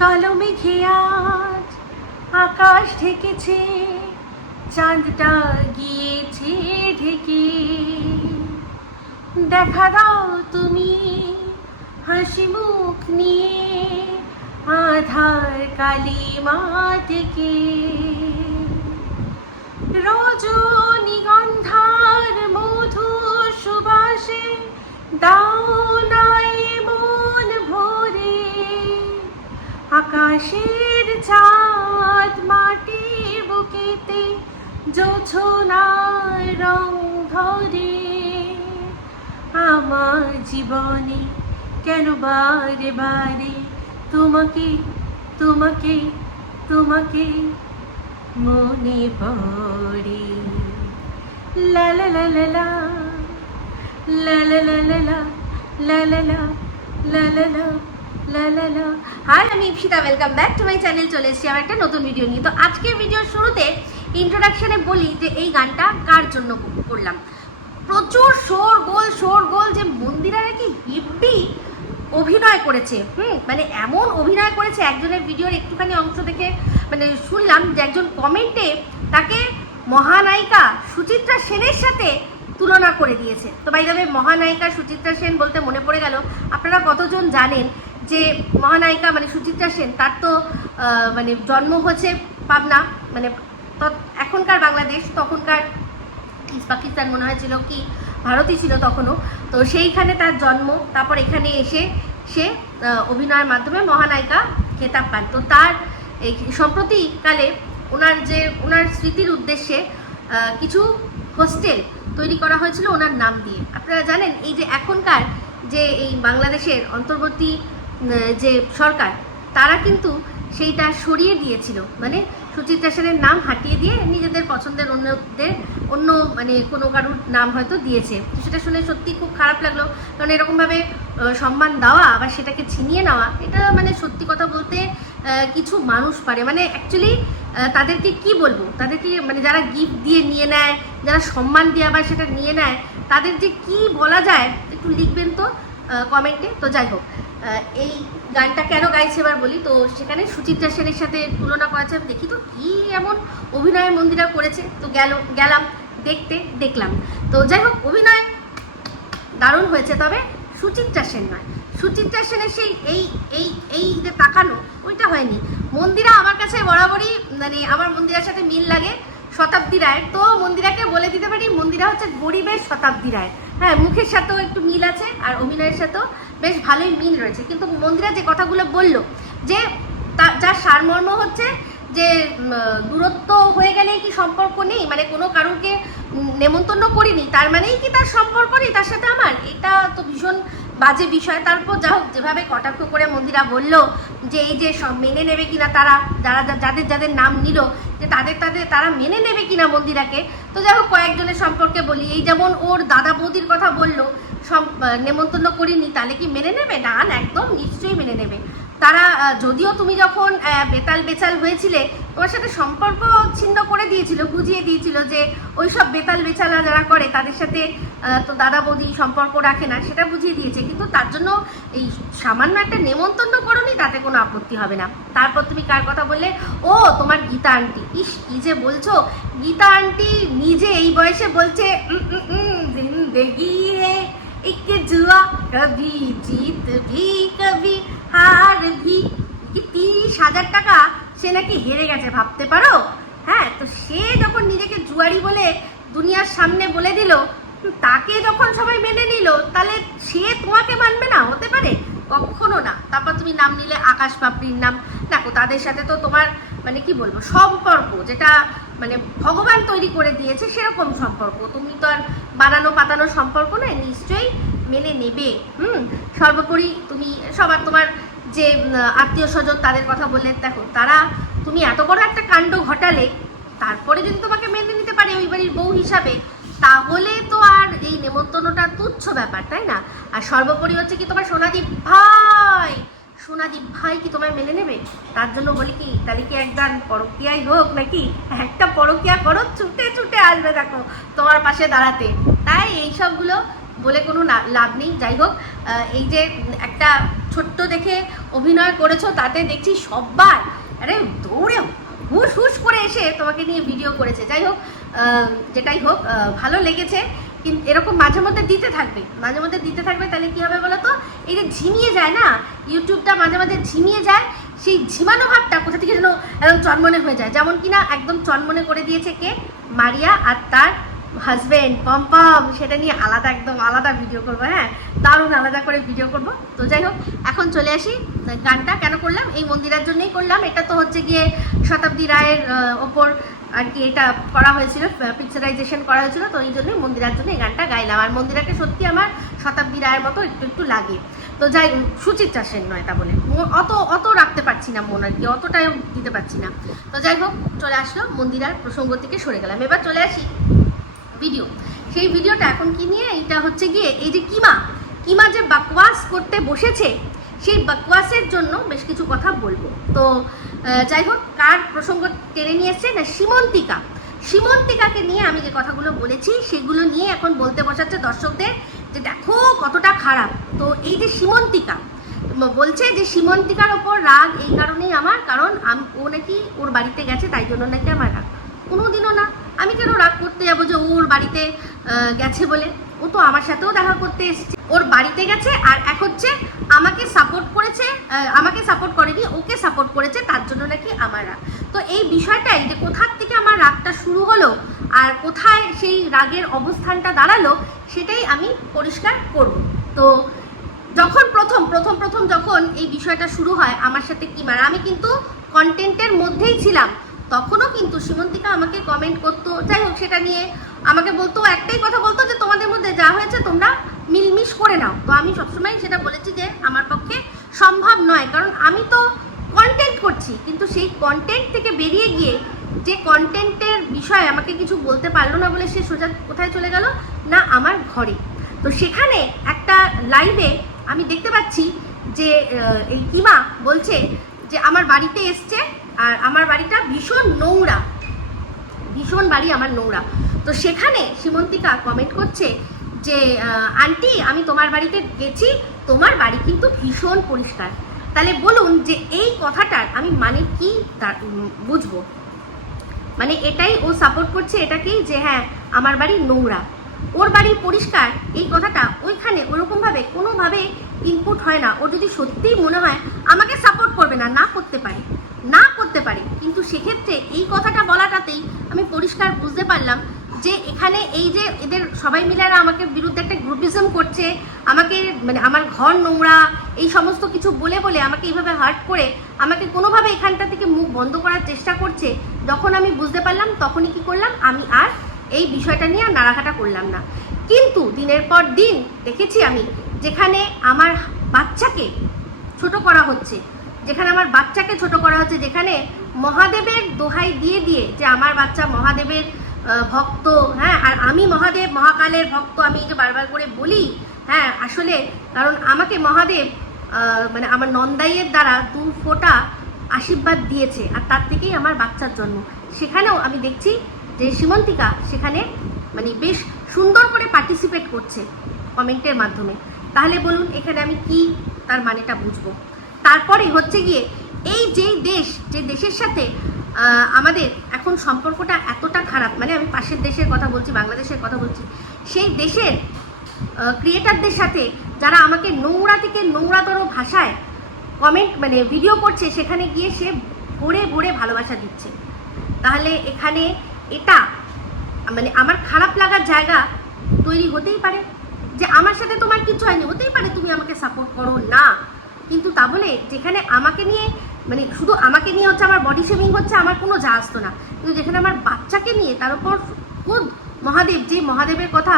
কালো মেঘে আজ আকাশ ঢেকেছে, চাঁদটা গিয়েছে ঢেকে। দেখা দাও তুমি হাসি মুখ নিয়ে, আধার কালিমা থেকে। রজনীগন্ধার মধু সুবাসে দাও নাই মন ভরে। আকাশের চাঁদ মাটির বুকেতে জোছনার রং ধরে। আমার জীবনে কেন বারে বারে তোমাকে তোমাকে তোমাকে মনে পড়ে। লা লা লা লা লা লা লা লা লা লা লা লা লা লা লা লা লা লা লা। হাই, আমি Ipsita, welcome back to my channel. চলে এসেছি আমার একটা নতুন ভিডিও নিয়ে। তো আজকের ভিডিওর শুরুতে ইন্ট্রোডাকশনে বলি যে এই গানটা কার জন্য করলাম। প্রচুর শোরগোল যে মন্দিরা নাকি হিব্বি অভিনয় করেছে। মানে এমন অভিনয় করেছে, একজনের ভিডিওর একটুখানি অংশ দেখে মানে শুনলাম যে একজন কমেন্টে তাকে মহানায়িকা সুচিত্রা সেনের সাথে তুলনা করে দিয়েছে। তো বাই দ্য ওয়ে, মহানায়িকা সুচিত্রা সেন বলতে মনে পড়ে গেল, আপনারা কতজন জানেন যে মহানায়িকা মানে সুচিত্রা সেন, তার তো মানে জন্ম হচ্ছে পাবনা, মানে এখনকার বাংলাদেশ, তখনকার পাকিস্তান মনে হয় ছিল, কি ভারতই ছিল তখনও। তো সেইখানে তার জন্ম, তারপর এখানে এসে সে অভিনয়ের মাধ্যমে মহানায়িকা খেতাব পান। তো তার এই সম্প্রতিকালে ওনার স্মৃতির উদ্দেশ্যে কিছু হোস্টেল তৈরি করা হয়েছিল ওনার নাম দিয়ে। আপনারা জানেন এই যে এখনকার যে এই বাংলাদেশের অন্তর্বর্তী যে সরকার, তারা কিন্তু সেইটা সরিয়ে দিয়েছিল, মানে সুচিত্রা সেনের নাম হাটিয়ে দিয়ে নিজেদের পছন্দের অন্য মানে কোনো কারুর নাম হয়তো দিয়েছে। তো সেটা শুনে সত্যি খুব খারাপ লাগলো, কারণ এরকমভাবে সম্মান দেওয়া আবার সেটাকে ছিনিয়ে নেওয়া, এটা মানে সত্যি কথা বলতে কিছু মানুষ পারে, মানে অ্যাকচুয়ালি তাদেরকে কি বলবো, তাদেরকে মানে যারা গিফট দিয়ে নিয়ে নেয়, যারা সম্মান দিয়ে আবার সেটা নিয়ে নেয়, তাদের যে কি বলা যায় একটু লিখবেন তো কমেন্টে। তো যাই হোক, এই গানটা কেন গাইছে এবার বলি। তো সেখানে সুচিত্রা সেনের সাথে তুলনা করেছে, দেখি তো কি এমন অভিনয় মন্দিরা করেছে। তো গেলাম দেখলাম। তো যাই হোক, অভিনয় দারুণ হয়েছে, তবে সুচিত্রা সেন নয়, সুচিত্রা সেনের সেই এই যে তাকানো ওইটা হয়নি। মন্দিরা আমার কাছে বরাবরই মানে আমার মন্দিরার সাথে মিল লাগে শতাব্দী রায়ের। তো মন্দিরাকে বলে দিতে পারি, মন্দিরা হচ্ছে গরিবের শতাব্দী রায়। হ্যাঁ, মুখের সাথেও একটু মিল আছে আর অভিনয়ের সাথেও বেশ ভালোই মিল রয়েছে। কিন্তু মন্দিরা যে কথাগুলো বললো, যে যার সারমর্ম হচ্ছে যে দূরত্ব হয়ে গেলেই কি সম্পর্ক নেই, মানে কোনো কারুরকে নেমন্তন্ন করিনি তার মানেই কি তার সম্পর্ক নেই তার সাথে আমার, এটা তো ভীষণ বাজে বিষয়। তারপর যা হোক, যেভাবে কটাক্ষ করে মন্দিরা বললো যে এই যে সব মেনে নেবে কিনা তারা, যাদের নাম নিল, যে তারা মেনে নেবে কিনা মন্দিরাকে। তো যাই হোক, কয়েকজনের সম্পর্কে বলি, এই যেমন ওর দাদা বৌদির কথা বললো, নেমন্তন্ন করিনি, তাহলে কি মেনে নেবে? না, একদম নিশ্চয়ই মেনে নেবে। তারা যদিও তুমি যখন বেতাল হয়েছিলে, তোমার সাথে সম্পর্ক ছিন্ন করে দিয়েছিল, বুঝিয়ে দিয়েছিল যে ওই সব বেচালা যারা করে তাদের সাথে তো দাদা বৌদি সম্পর্ক রাখে না, সেটা বুঝিয়ে দিয়েছে। কিন্তু তার জন্য এই সামান্য একটা নেমন্তন্ন করোনি, তাতে কোনো আপত্তি হবে না। তারপর তুমি কার কথা বললে? ও তোমার গীতা আন্টি। ইস, কি যে বলছো! গীতা আন্টি নিজে এই বয়সে বলছে জিন্দেগি হে एक जुआ कभी जीत भी कभी हार भी। 30,000 টাকা সে নাকি হেরে গেছে, ভাবতে পারো? হ্যাঁ, তো সে যখন নিজেকে জুয়ারি বলে দুনিয়ার সামনে বলে দিল, তাকে যখন সবাই মেনে নিল, তাহলে সে তোমাকে মানবে না? হতে পারে? কখনো না। তারপর তুমি নাম নিলে আকাশ পাপড়ির নাম। দেখো, তাদের সাথে তো তোমার মানে কি বলবো, সম্পর্ক যেটা মানে ভগবান তৈরি করে দিয়েছে সেরকম সম্পর্ক, তুমি তো আর বানানো পাতানো সম্পর্ক নয়, নিশ্চয়ই মেনে নেবে। সর্বোপরি তুমি সবার তোমার যে আত্মীয় স্বজন তাদের কথা বললে, দেখো তারা, তুমি এত বড় একটা কাণ্ড ঘটালে, তারপরে যদি তোমাকে মেনে নিতে পারে ওই বাড়ির বউ হিসাবে, তাহলে তো আর এই নেমন্তন্নটা তুচ্ছ ব্যাপার, তাই না? আর সর্বোপরি হচ্ছে কি, তোমার সোনাদীপ ভাই কি তোমায় মেনে নেবে? তার জন্য বলি কি, তাহলে কি একবার পরকীয়াই হোক নাকি, একটা পরকীয়া করো, ছুটে আসবে দেখো তোমার পাশে দাঁড়াতে। তাই এইসবগুলো বলে কোনো লাভ নেই। যাই হোক, এই যে একটা ছোট্ট দেখে অভিনয় করেছো, তাতে দেখছি সব্বার আরে দৌড়ে হুশ হুশ করে এসে তোমাকে নিয়ে ভিডিও করেছে। যাই হোক, যেটাই হোক, ভালো লেগেছে। কিন্তু এরকম মাঝে মধ্যে দিতে থাকবে, মাঝে মধ্যে দিতে থাকবে। তাহলে কী হবে বলো তো, এই যে ঝিমিয়ে যায় না ইউটিউবটা, মাঝে মাঝে ঝিমিয়ে যায়, সেই ঝিমানো ভাবটা কোথা থেকে যেন একদম চনমনে হয়ে যায়। যেমন কিনা একদম চনমনে করে দিয়েছে কে, মারিয়া আর তার হাজব্যান্ড পম্পম। সেটা নিয়ে আলাদা, একদম আলাদা ভিডিও করবো, হ্যাঁ দারুণ আলাদা করে ভিডিও করব। তো যাই হোক, এখন চলে আসি। গানটা কেন করলাম, এই মন্দিরার জন্যই করলাম। এটা তো হচ্ছে গিয়ে শতাব্দী রায়ের ওপর আর কি এটা করা হয়েছিল, পিকচারাইজেশন করা হয়েছিল, তো এই জন্যই মন্দিরার জন্য এই গানটা গাইলাম। আর মন্দিরাকে সত্যি আমার শতাব্দী রায়ের মতো একটু একটু লাগে। তো যাই, সুচিত্রা সেন নয় তা বলে অত রাখতে পারছি না মন আর কি, অতটাও দিতে পারছি না। তো যাই হোক, চলে আসলো মন্দিরার প্রসঙ্গ থেকে সরে গেলাম। এবার চলে আসি ভিডিও। সেই ভিডিওটা এখন কি নিয়ে, এটা হচ্ছে গিয়ে এই যে কিমা যে বাকওয়াস করতে বসেছে, সেই বাকওয়াসের জন্য বেশ কিছু কথা বলবো। তো যাই হোক, কার প্রসঙ্গ টেনে নিয়ে এসছে না, সীমন্তিকাকে নিয়ে আমি যে কথাগুলো বলেছি সেগুলো নিয়ে এখন বলতে বসাচ্ছে দর্শকদের যে দেখো কতটা খারাপ। তো এই যে সীমন্তিকা বলছে যে সীমন্তিকার ওপর রাগ এই কারণেই আমার, কারণ ও নাকি ওর বাড়িতে গেছে তাই জন্য নাকি আমার রাগ। কোনোদিনও না, আমি কেন রাগ করতে যাবো যে ওর বাড়িতে গেছে বলে? ও তো আমার সাথেও দেখা করতে এসেছে, ওর বাড়িতে গেছে, আর এক হচ্ছে আমাকে সাপোর্ট করেছে, আমাকে সাপোর্ট করেনি, ওকে সাপোর্ট করেছে, তার জন্য নাকি আমার রাগ। তো এই বিষয়টাই যে কোথার থেকে আমার রাগটা শুরু হলো আর কোথায় সেই রাগের অবস্থানটা দাঁড়ালো, সেটাই আমি পরিষ্কার করব। তো যখন প্রথম যখন এই বিষয়টা শুরু হয় আমার সাথে কিমার, আমি কিন্তু কন্টেন্টের মধ্যেই ছিলাম, তখনও কিন্তু সীমন্তিকা আমাকে কমেন্ট করতো। যাই হোক, সেটা নিয়ে আমাকে বলতো, একটাই কথা বলতো যে তোমাদের মধ্যে যা হয়েছে তোমরা মিলমিশ করে নাও। তো আমি সবসময় সেটা বলেছি যে আমার পক্ষে সম্ভব নয়, কারণ আমি তো কন্টেন্ট করছি, কিন্তু সেই কন্টেন্ট থেকে বেরিয়ে গিয়ে যে কন্টেন্টের বিষয়ে আমাকে কিছু বলতে পারলো না বলে সে সোজা কোথায় চলে গেল না, আমার ঘরে। তো সেখানে একটা লাইভে আমি দেখতে পাচ্ছি যে এই কিমা বলছে যে আমার বাড়িতে এসছে আর আমার বাড়িটা ভীষণ নোংরা, ভীষণ বাড়ি আমার নোংরা। তো সেখানে সীমন্তিকা কমেন্ট করছে যে আন্টি আমি তোমার বাড়িতে গেছি, তোমার বাড়ি কিন্তু ভীষণ পরিষ্কার। তাহলে বলুন যে এই কথাটার আমি মানে কি বুঝবো? মানে এটাই ও সাপোর্ট করছে, এটাকেই যে হ্যাঁ আমার বাড়ি নোংরা, ওর বাড়ি পরিষ্কার, এই কথাটা ওইখানে ওরকমভাবে কোনোভাবে ইনপুট হয় না। ওর যদি সত্যিই মনে হয় আমাকে সাপোর্ট করবে না, না করতে পারে, কিন্তু সেক্ষেত্রে এই কথাটা বলাটাতেই আমি পরিষ্কার বুঝতে পারলাম যে এখানে এই যে এদের সবাই মিলে আমাকে বিরুদ্ধে একটা গ্রুপিজম করছে, আমাকে মানে আমার ঘর নোংরা এই সমস্ত কিছু বলে বলে আমাকে এইভাবে হার্ট করে আমাকে কোনোভাবে এখানটা থেকে মুখ বন্ধ করার চেষ্টা করছে। যখন আমি বুঝতে পারলাম তখনই কি করলাম, আমি আর এই বিষয়টা নিয়ে নাড়াঘাটা করলাম না। কিন্তু দিনের পর দিন দেখেছি আমি, যেখানে আমার বাচ্চাকে ছোট করা হচ্ছে, যেখানে মহাদেবের দোহাই দিয়ে দিয়ে যে আমার বাচ্চা মহাদেবের ভক্ত, হ্যাঁ, আর আমি মহাদেব মহাকালের ভক্ত, আমি যে বারবার করে বলি, হ্যাঁ আসলে কারণ আমাকে মহাদেব মানে আমার নন্দাইয়ের দ্বারা 2 ফোঁটা আশীর্বাদ দিয়েছে, আর তার থেকেই আমার বাচ্চার জন্ম। সেখানেও আমি দেখছি যে সীমন্তিকা সেখানে মানে বেশ সুন্দর করে পার্টিসিপেট করছে কমেন্টের মাধ্যমে। তাহলে বলুন এখানে আমি কি তার মানেটা বুঝবো? তারপরে হচ্ছে গিয়ে এই যে দেশের সাথে আমাদের এখন সম্পর্কটা এতটা খারাপ, মানে আমি পাশের দেশের কথা বলছি, বাংলাদেশের কথা বলছি, সেই দেশের ক্রিয়েটারদের সাথে যারা আমাকে নোংরা থেকে নোংরাতর ভাষায় কমেন্ট মানে ভিডিও করছে, সেখানে গিয়ে সে ভরে ভরে ভালোবাসা দিচ্ছে। তাহলে এখানে এটা মানে আমার খারাপ লাগার জায়গা তৈরি হতেই পারে যে আমার সাথে তোমার কিছু হয়নি, হতেই পারে তুমি আমাকে সাপোর্ট করো না, কিন্তু তা বলে যেখানে আমাকে নিয়ে মানে শুধু আমাকে নিয়ে হচ্ছে আমার বডি শেমিং হচ্ছে, আমার কোনো যা আসতো না, কিন্তু যেখানে আমার বাচ্চাকে নিয়ে তার উপর খুব মহাদেব, যে মহাদেবের কথা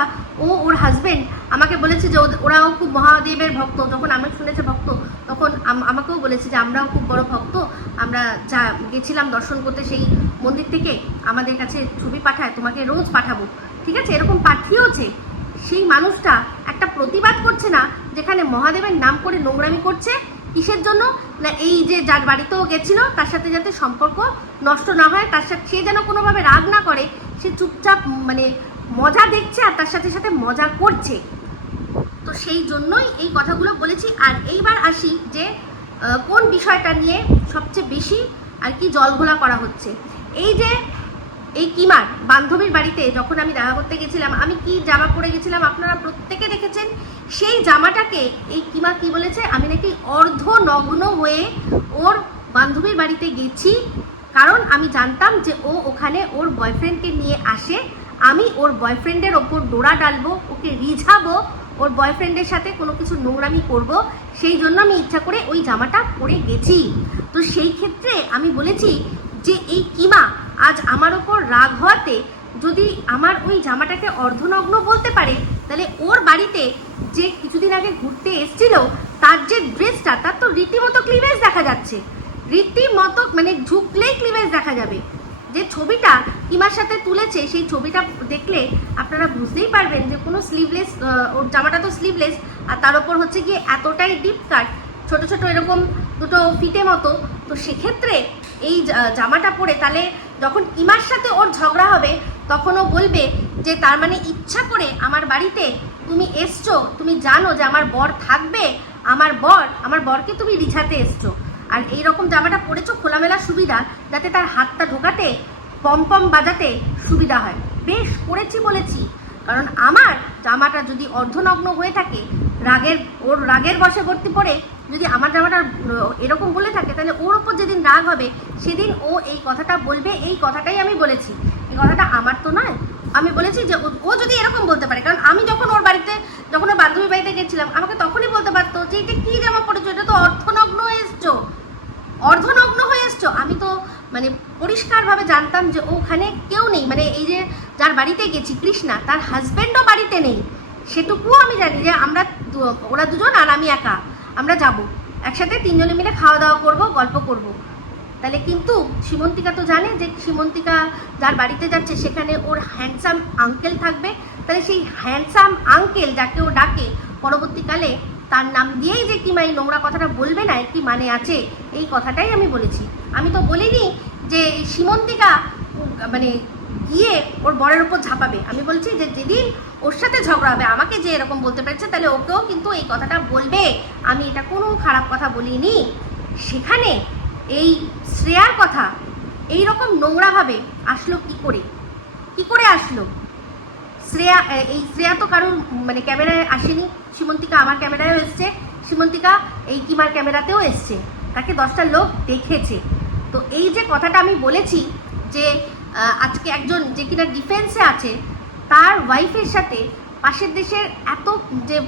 ওর হাজব্যান্ড আমাকে বলেছে যে ওরাও খুব মহাদেবের ভক্ত, যখন আমি শুনেছে ভক্ত তখন আমাকেও বলেছে যে আমরাও খুব বড় ভক্ত, আমরা যা গেছিলাম দর্শন করতে সেই মন্দির থেকে আমাদের কাছে ছবি পাঠায়, তোমাকে রোজ পাঠাবো, ঠিক আছে, এরকম পাঠিয়েওছে। সেই মানুষটা একটা প্রতিবাদ করছে না, যেখানে মহাদেবের নাম করে নোংরামি করছে। কিসের জন্য না, এই যে যার বাড়িতেও গেছিল তার সাথে যাতে সম্পর্ক নষ্ট না হয়, তার সাথে সে যেন কোনোভাবে রাগ না করে, সে চুপচাপ মানে মজা দেখছে আর তার সাথে সাথে মজা করছে। তো সেই জন্যই এই কথাগুলো বলেছি। আর এইবার আসি যে কোন বিষয়টা নিয়ে সবচেয়ে বেশি আর কি জলঘোলা করা হচ্ছে। এই যে এই কিমার বান্ধবীর বাড়িতে যখন আমি দেখা করতে গেছিলাম, আমি কি জামা পরে গেছিলাম আপনারা প্রত্যেকে দেখেছেন। সেই জামাটাকে এই কিমা কি বলেছে, আমি নাকি অর্ধনগ্ন হয়ে ওর বান্ধবীর বাড়িতে গেছি, কারণ আমি জানতাম যে ও ওখানে ওর বয়ফ্রেন্ডকে নিয়ে আসে, আমি ওর বয়ফ্রেন্ডের ওপর ডোরা ডালবো, ওকে রিঝাবো, ওর বয়ফ্রেন্ডের সাথে কোনো কিছু নোংরামি করব, সেই জন্য আমি ইচ্ছা করে ওই জামাটা পরে গেছি। তো সেই ক্ষেত্রে আমি বলেছি যে এই কিমা আজ আমার ওপর রাগ হওয়াতে যদি আমার ওই জামাটাকে অর্ধনগ্ন বলতে পারে, তাহলে ওর বাড়িতে যে কিছুদিন আগে ঘুরতে এসেছিল তার যে ড্রেসটা, তার তো রীতিমতো ক্লিভেজ দেখা যাচ্ছে, রীতিমতো মানে ঝুঁকলেই ক্লিভেজ দেখা যাবে। যে ছবিটা কিমার সাথে তুলেছে সেই ছবিটা দেখলে আপনারা বুঝতেই পারবেন যে কোনো স্লিভলেস, ওর জামাটা তো স্লিভলেস, আর তার ওপর হচ্ছে গিয়ে এতটাই ডিপ কাট, ছোট ছোট এরকম দুটো ফিতে মতো। তো সেক্ষেত্রে এই জামাটা পরে তাহলে যখন কিমার সাথে ওর ঝগড়া হবে তখন ও বলবে যে তার মানে ইচ্ছা করে আমার বাড়িতে তুমি এসছো, তুমি জানো যে আমার বর থাকবে, আমার বরকে তুমি রিঝাতে এসছো, আর এইরকম জামাটা পরেছো খোলামেলা সুবিধা, যাতে তার হাতটা ঢোকাতে পম বাজাতে সুবিধা হয়। বেশ পরেছি বলেছি, কারণ আমার জামাটা যদি অর্ধনগ্ন হয়ে থাকে, ওর রাগের বশবর্তী পড়ে যদি আমার জামাটা এরকম বলে থাকে, তাহলে ওর ওপর যেদিন রাগ হবে সেদিন ও এই কথাটা বলবে। এই কথাটাই আমি বলেছি, এই কথাটা আমার তো নয়। আমি বলেছি যে ও যদি এরকম বলতে পারে, কারণ আমি যখন ওর বান্ধবীর বাড়িতে গেছিলাম আমাকে তখনই বলতে পারতো যে এটা কী জামা পড়েছো, এটা তো অর্ধনগ্ন হয়ে এসছো। আমি তো মানে পরিষ্কারভাবে জানতাম যে ওখানে কেউ নেই, মানে এই যে যার বাড়িতে গেছি কৃষ্ণা, তার হাজব্যান্ডও বাড়িতে নেই, সেটুকুও আমি জানি যে ওরা দুজন আর আমি একা, আমরা যাব একসাথে, তিনজনে মিলে খাওয়া দাওয়া করব, গল্প করব। তাহলে কিন্তু সীমন্তিকা তো জানে যে সীমন্তিকা যার বাড়িতে যাচ্ছে সেখানে ওর হ্যান্ডসাম আঙ্কেল থাকবে, তাহলে সেই হ্যান্ডসাম আঙ্কেল যাকে ও ডাকে পরবর্তীকালে তার নাম দিয়েই যে কিমা এই নোংরা কথাটা বলবে না, কি মানে আছে, এই কথাটাই আমি বলেছি। আমি তো বলিনি যে সীমন্তিকা মানে গিয়ে ওর বরের উপর ঝাঁপাবে। আমি বলছি যে যেদিন ওর সাথে ঝগড়া হবে, আমাকে যে এরকম বলতে পেরেছে, তাহলে ওকেও কিন্তু এই কথাটা বলবে। আমি এটা কোনো খারাপ কথা বলিনি। সেখানে এই শ্রেয়ার কথা এইরকম নোংরাভাবে আসলো কি করে আসলো? শ্রেয়া তো কারোর মানে ক্যামেরায় আসেনি, সীমন্তিকা আমার ক্যামেরায়ও এসছে, সীমন্তিকা এই কিমার ক্যামেরাতেও এসছে, তাকে 10টা লোক দেখেছে। তো এই যে কথাটা আমি বলেছি যে আজকে একজন যে কিনা ডিফেন্সে আছে, তার ওয়াইফের সাথে পাশের দেশের এত যে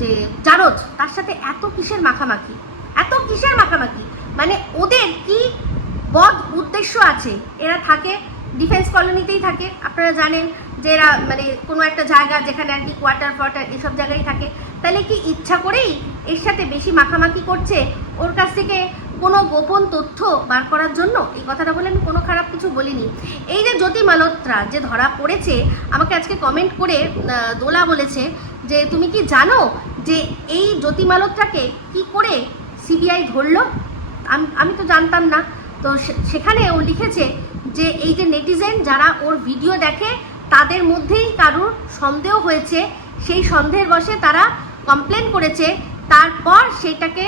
যে জারজ, তার সাথে এত কিসের মাখামাখি, মানে ওদের কি বদ উদ্দেশ্য আছে? এরা থাকে ডিফেন্স কলোনিতেই থাকে, আপনারা জানেন যে এরা মানে কোনো একটা জায়গা যেখানে আর কি কোয়ার্টার এসব জায়গায় থাকে, তাহলে কি ইচ্ছা করেই এর সাথে বেশি মাখামাখি করছে ওর কাছ থেকে কোনো গোপন তথ্য বার করার জন্য? এই কথাটা বলে আমি কোনো খারাপ কিছু বলিনি। এই যে জ্যোতি মালহোত্রা যে ধরা পড়েছে, আমাকে আজকে কমেন্ট করে দোলা বলেছে যে তুমি কি জানো যে এই জ্যোতি মালহোত্রাকে কি করে সিবিআই ধরলো? আমি তো জানতাম না। তো সেখানে ও লিখেছে যে এই যে নেটিজেন যারা ওর ভিডিও দেখে তাদের মধ্যেই কারোর সন্দেহ হয়েছে, সেই সন্দেহের বশে তারা কমপ্লেন করেছে, তারপর সেটাকে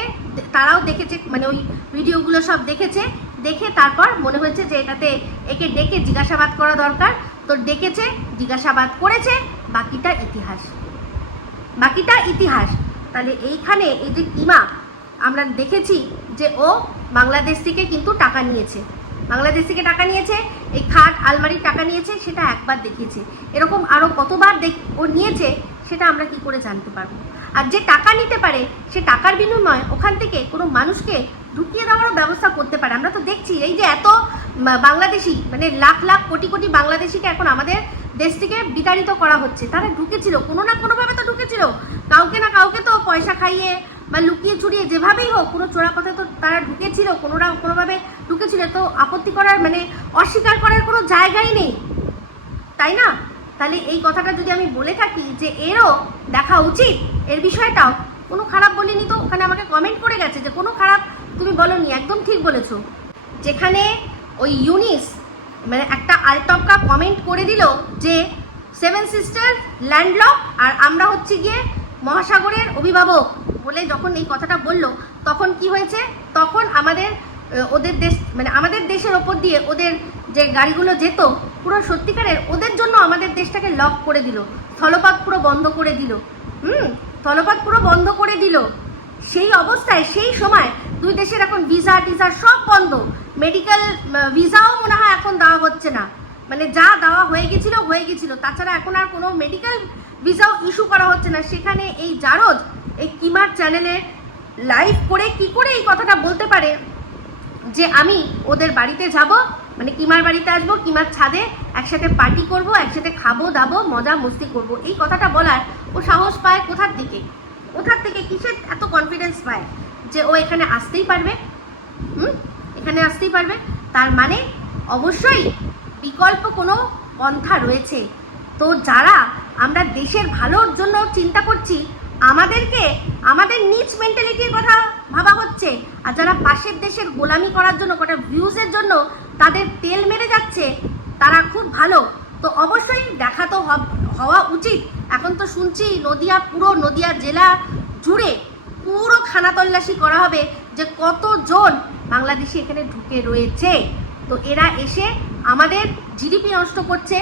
তারাও দেখেছে, মানে ওই ভিডিওগুলো সব দেখেছে, দেখে তারপর মনে হয়েছে যে একে ডেকে জিজ্ঞাসাবাদ করা দরকার। তো ডেকেছে, জিজ্ঞাসাবাদ করেছে, বাকিটা ইতিহাস। তাহলে এইখানে এই যে কিমা, আমরা দেখেছি যে ও বাংলাদেশ থেকে কিন্তু টাকা নিয়েছে, এই খাট আলমারির টাকা নিয়েছে, সেটা একবার দেখিয়েছে। এরকম আরও কতবার ও নিয়েছে সেটা আমরা কি করে জানতে পারবো? আর যে টাকা নিতে পারে সে টাকার বিনিময়ে ওখান থেকে কোনো মানুষকে ঢুকিয়ে দেওয়ারও ব্যবস্থা করতে পারে। আমরা তো দেখছি এই যে এত বাংলাদেশি, মানে লাখ লাখ কোটি কোটি বাংলাদেশিকে এখন আমাদের দেশ থেকে বিতাড়িত করা হচ্ছে। তারা ঢুকেছিল, কোনো না কোনোভাবে তো ঢুকেছিল, কাউকে না কাউকে তো পয়সা খাইয়ে বা লুকিয়ে চুরিয়ে যেভাবেই হোক, কোনো চোরাপথে তো তারা ঢুকেছিল, কোনোভাবে ঢুকেছিল। তো আপত্তি করার মানে অস্বীকার করার কোনো জায়গাই নেই, তাই না? তাহলে এই কথাটা যদি আমি বলে থাকি যে এরও দেখা উচিত, এর বিষয়টাও কোনো খারাপ বলিনি। তো ওখানে আমাকে কমেন্ট করে গেছে যে কোনো খারাপ তুমি বলোনি, একদম ঠিক বলেছো। যেখানে ওই ইউনিস মানে একটা আলটপকা কমেন্ট করে দিল যে সেভেন সিস্টার ল্যান্ডলক, আর আমরা হচ্ছে গিয়ে মহাসাগরের অভিভাবক বলে যখন এই কথাটা বললো, তখন কি হয়েছে, তখন আমাদের ওদের দেশ মানে আমাদের দেশের ওপর দিয়ে ওদের যে গাড়িগুলো যেত, পুরো সত্যিকারের ওদের জন্য আমাদের দেশটাকে লক করে দিল, স্থলপথ পুরো বন্ধ করে দিল। স্থলপথ পুরো বন্ধ করে দিল। সেই অবস্থায় সেই সময় দুই দেশের এখন ভিসা টিসা সব বন্ধ, মেডিকেল ভিসাও মনে হয় এখন দেওয়া হচ্ছে না, মানে যা দেওয়া হয়ে গেছিল, তাছাড়া এখন আর কোনো মেডিকেল ভিসাও ইস্যু করা হচ্ছে না। সেখানে এই জারদ এই কিমার চ্যানেলে লাইভ করে কি করে এই কথাটা বলতে পারে যে আমি ওদের বাড়িতে যাব, মানে কিমার বাড়িতে আসবো, কিমার ছাদে একসাথে পার্টি করব, একসাথে খাবো দাবো, মজা মস্তি করব, এই কথাটা বলার ও সাহস পায় কোথার থেকে কিসের এত কনফিডেন্স পায় যে ও এখানে আসতেই পারবে? এখানে আসতেই পারবে, তার মানে অবশ্যই বিকল্প কোনো পন্থা রয়েছে। তো যারা আমরা দেশের ভালোর জন্য চিন্তা করছি, আমাদেরকে আমাদের নিচ মেন্টালিটির কথা ভাবা হচ্ছে, আর যারা পাশের দেশের গোলামি করার জন্য কটা ভিউজের জন্য তাদের তেল মেরে যাচ্ছে, তারা খুব ভালো। তো অবশ্যই দেখা তো হওয়া উচিত। এখন তো শুনছি পুরো নদিয়া জেলা জুড়ে পুরো খানা তল্লাশি করা হবে যে কতজন বাংলাদেশি এখানে ঢুকে রয়েছে। তো এরা এসে আমাদের জিডিপি নষ্ট করছে,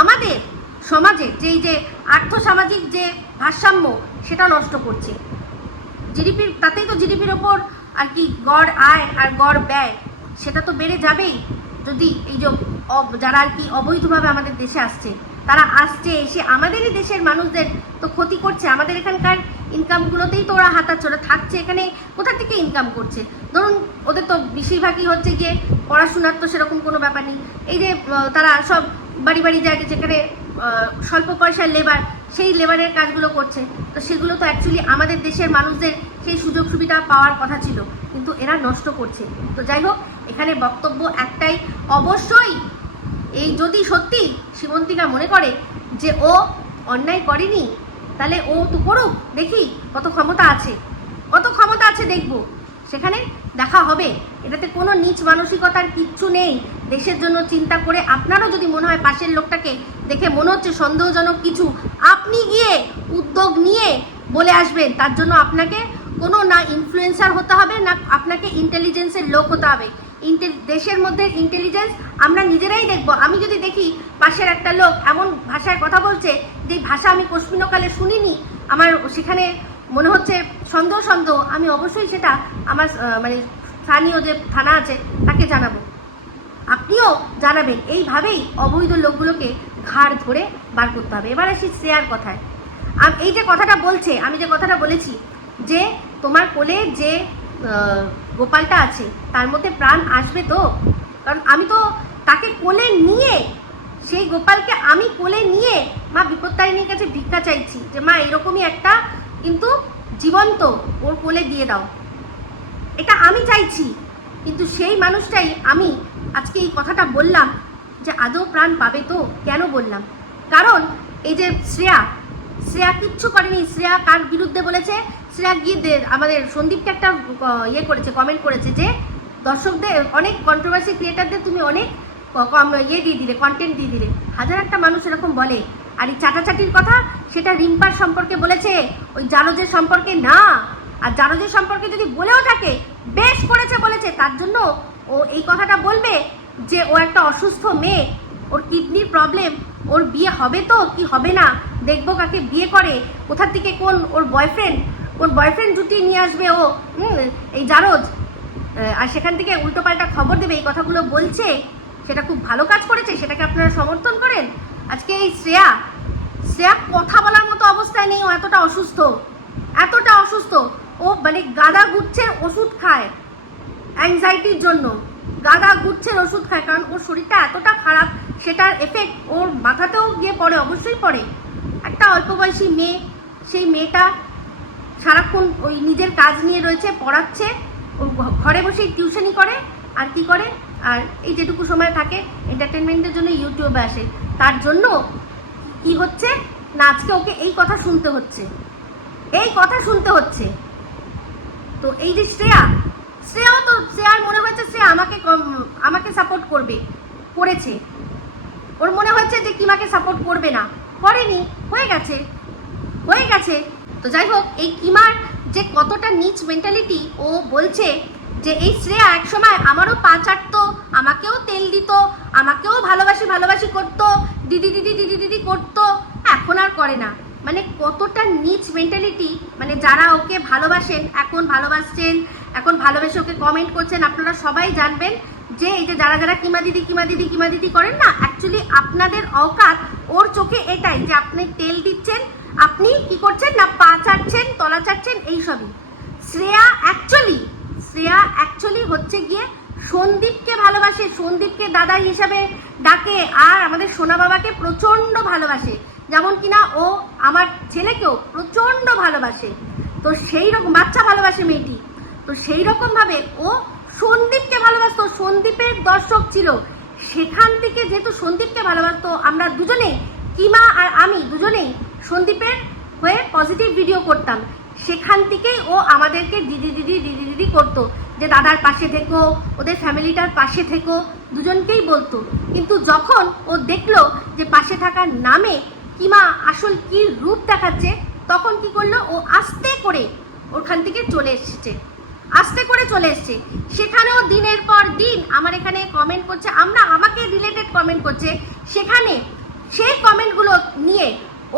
আমাদের সমাজে যে আর্থসামাজিক যে ভারসাম্য সেটা নষ্ট করছে। জিডিপির তাতেই তো জিডিপির ওপর আর কি গড় আয় আর গড় ব্যয় সেটা তো বেড়ে যাবেই। যদি এই যে যারা আর কি অবৈধভাবে আমাদের দেশে আসছে, তারা এসে আমাদেরই দেশের মানুষদের তো ক্ষতি করছে, আমাদের এখানকার ইনকামগুলোতেই তো ওরা হাতাচ্ছড়া থাকছে। এখানে কোথা থেকে ইনকাম করছে? ধরুন ওদের তো বেশিরভাগই হচ্ছে গিয়ে পড়াশোনার তো সেরকম কোনো ব্যাপার নেই। এই যে তারা সব বাড়ি জায়গায় যেখানে স্বল্প পয়সার লেবার, সেই লেবারের কাজগুলো করছে, তো সেগুলো তো অ্যাকচুয়ালি আমাদের দেশের মানুষদের সেই সুযোগ সুবিধা পাওয়ার কথা ছিল, কিন্তু এরা নষ্ট করছে। তো যাই হোক, এখানে বক্তব্য একটাই, অবশ্যই এই যদি সত্যি সীমন্তিকা মনে করে যে ও অন্যায় করেনি, তাহলে ও তো করুক, দেখি কত ক্ষমতা আছে দেখব, সেখানে দেখা হবে। এটাতে কোনো নিচ মানসিকতার কিচ্ছু নেই। দেশের জন্য চিন্তা করে আপনারও যদি মনে হয় পাশের লোকটাকে দেখে মনে হচ্ছে সন্দেহজনক কিছু, আপনি গিয়ে উদ্যোগ নিয়ে বলে আসবেন। তার জন্য আপনাকে কোনো না ইনফ্লুয়েন্সার হতে হবে, না আপনাকে ইন্টেলিজেন্সের লোক হতে হবে। দেশের মধ্যে ইন্টেলিজেন্স আমরা নিজেরাই দেখব। আমি যদি দেখি পাশের একটা লোক এমন ভাষায় কথা বলছে যে ভাষা আমি কোশ্মিনকালে শুনিনি, আমার সেখানে মনে হচ্ছে সন্দেহ, আমি অবশ্যই সেটা আমার মানে স্থানীয় যে থানা আছে তাকে জানাবো, আপনিও জানাবেন। এইভাবেই অবৈধ লোকগুলোকে ঘাড় ধরে বার করতে হবে। এবার আসি শ্রেয়ার কথায়। এই যে কথাটা বলছে, আমি যে কথাটা বলেছি যে তোমার কোলে যে গোপালটা আছে তার মধ্যে প্রাণ আসবে তো, কারণ আমি তো তাকে কোলে নিয়ে, সেই গোপালকে আমি কোলে নিয়ে মা বিপত্তারিণীর কাছে ভিক্ষা চাইছি যে মা এরকমই একটা কিন্তু জীবন্ত ওর কোলে দিয়ে দাও, এটা আমি চাইছি। কিন্তু সেই মানুষটাই আমি আজকে এই কথাটা বললাম যে আদৌ প্রাণ পাবে তো। কেন বললাম? কারণ এই যে শ্রেয়া কিচ্ছু করেনি। শ্রেয়া কার বিরুদ্ধে বলেছে? শ্রেয়া গিয়ে আমাদের সন্দীপকে একটা কমেন্ট করেছে যে দর্শকদের, অনেক কন্ট্রোভার্সি ক্রিয়েটারদের তুমি অনেক দিয়ে দিলে, কন্টেন্ট দিয়ে দিলে। হাজার একটা মানুষ এরকম বলে। আর এই চাটাচাটির কথা সেটা রিম্পার সম্পর্কে বলেছে, ওই জারজের সম্পর্কে না। আর জারজের সম্পর্কে যদি বলেও থাকে, বেশ বলেছে, তার জন্য ও এই কথাটা বলবে যে ও একটা অসুস্থ মেয়ে, ওর কিডনির প্রবলেম, ওর বিয়ে হবে তো কি হবে না দেখবো, কাকে বিয়ে করে, কোথা থেকে কোন বয়ফ্রেন্ড জুটিয়ে নিয়ে আসবে ও, এই জারজ, আর সেখান থেকে উল্টোপাল্টা খবর দেবে, এই কথাগুলো বলছে। সেটা খুব ভালো কাজ করেছে, সেটাকে আপনারা সমর্থন করেন। আজকে এই শ্রেয়া কথা বলার মতো অবস্থায় নেই। ও এতটা অসুস্থ, ও মানে গাদা গুচ্ছের ওষুধ খায় অ্যাংজাইটির জন্য, কারণ ওর শরীরটা এতটা খারাপ, সেটার এফেক্ট ওর মাথাতেও গিয়ে পড়ে, অবশ্যই পড়ে। একটা অল্প বয়সী মেয়ে, সেই মেয়েটা সারাক্ষণ ওই নিজের কাজ নিয়ে রয়েছে, পড়াচ্ছে, ও ঘরে বসেই টিউশনি করে, আর কি করে, আর এই যেটুকু সময় থাকে এন্টারটেনমেন্টের জন্য ইউটিউবে আসে। তার জন্য কি হচ্ছে না, আজকে ওকে এই কথা শুনতে হচ্ছে। তো এই যে শ্রেয়ার মনে হয়েছে শ্রেয়া আমাকে সাপোর্ট করেছে। ওর মনে হচ্ছে যে কিমাকে সাপোর্ট করবে না, করেনি, হয়ে গেছে। তো যাই হোক, এই কিমার যে কতটা নিচ মেন্টালিটি, ও বলছে যে এই শ্রেয়া একসময় আমারও পা চাটতো, আমাকেও তেল দিত, আমাকেও ভালোবাসি করতো, দিদি করতো, এখন আর করে না। মানে কতটা নিচ মেন্টালিটি, মানে যারা ওকে ভালোবাসেন, এখন ভালোবাসছেন, এখন ভালোবেসে ওকে কমেন্ট করছেন, আপনারা সবাই জানবেন যে এই যে যারা কিমা দিদি করেন না, অ্যাকচুয়ালি আপনাদের অকাত ওর চোখে এটাই যে আপনি তেল দিচ্ছেন, আপনি কি করছেন না পা চাটছেন, তলা চাটছেন, এইসবই। শ্রেয়া অ্যাকচুয়ালি হচ্ছে গিয়ে সন্দীপকে ভালোবাসে, সন্দীপকে দাদা হিসাবে ডাকে, আর আমাদের সোনা বাবাকে প্রচণ্ড ভালোবাসে, যেমন কিনা ও আমার ছেলেকেও প্রচণ্ড ভালোবাসে। তো সেই রকম বাচ্চা ভালোবাসে মেয়েটি, তো সেই রকমভাবে ও সন্দীপকে ভালোবাসতো, সন্দীপের দর্শক ছিল। সেখান থেকে যেহেতু সন্দীপকে ভালোবাসতো, আমরা দুজনেই, কিমা আর আমি দুজনেই সন্দীপের হয়ে পজিটিভ ভিডিও করতাম, সেখান থেকেই ও আমাদেরকে দিদি করতো, যে দাদার পাশে থেকো, ওদের ফ্যামিলিটার পাশে থেকো, দুজনকেই বলতো। কিন্তু যখন ও দেখলো যে পাশে থাকার নামে কিমা আসল কি রূপ দেখাচ্ছে, তখন কি করলো, ও আস্তে করে ওখান থেকে চলে এসছে। সেখানেও দিনের পর দিন আমার এখানে কমেন্ট করছে, আমাকে রিলেটেড কমেন্ট করছে, সেখানে সেই কমেন্টগুলো নিয়ে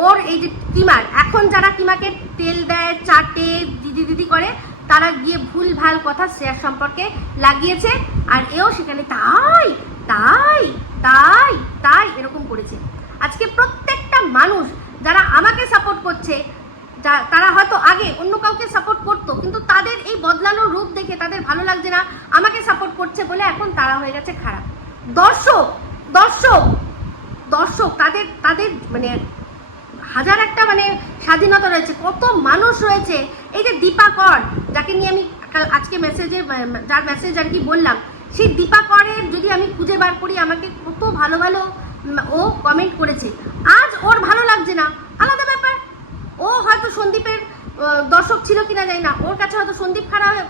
ওর এই যে কিমার, এখন যারা কিমাকে তেল দেয়, চাটে, দিদি করে, তারা গিয়ে ভুল ভাল কথা শ্রেয়ার সম্পর্কে লাগিয়েছে, আর এও সেখানে তাই এরকম করেছে। আজকে প্রত্যেকটা মানুষ যারা আমাকে সাপোর্ট করছে, তারা হয়তো আগে অন্য কাউকে সাপোর্ট করতো, কিন্তু তাদের এই বদলানোর রূপ দেখে তাদের ভালো লাগছে না, আমাকে সাপোর্ট করছে বলে এখন তারা হয়ে গেছে খারাপ। দর্শক তাদের মানে হাজার একটা মানে স্বাধীনতা রয়েছে, কত মানুষ রয়েছে। এই যে দীপাকর, যাকে নিয়ে আমি আজকে যার মেসেজ আর কি বললাম, সেই দীপাকরের যদি আমি খুঁজে বার করি, আমাকে কত ভালো ও কমেন্ট করেছে। আজ ওর ভালো লাগছে না, আলাদা ব্যাপার। ও হয়তো সন্দীপের দর্শক ছিল কিনা জানি না, ওর কাছে হয়তো সন্দীপ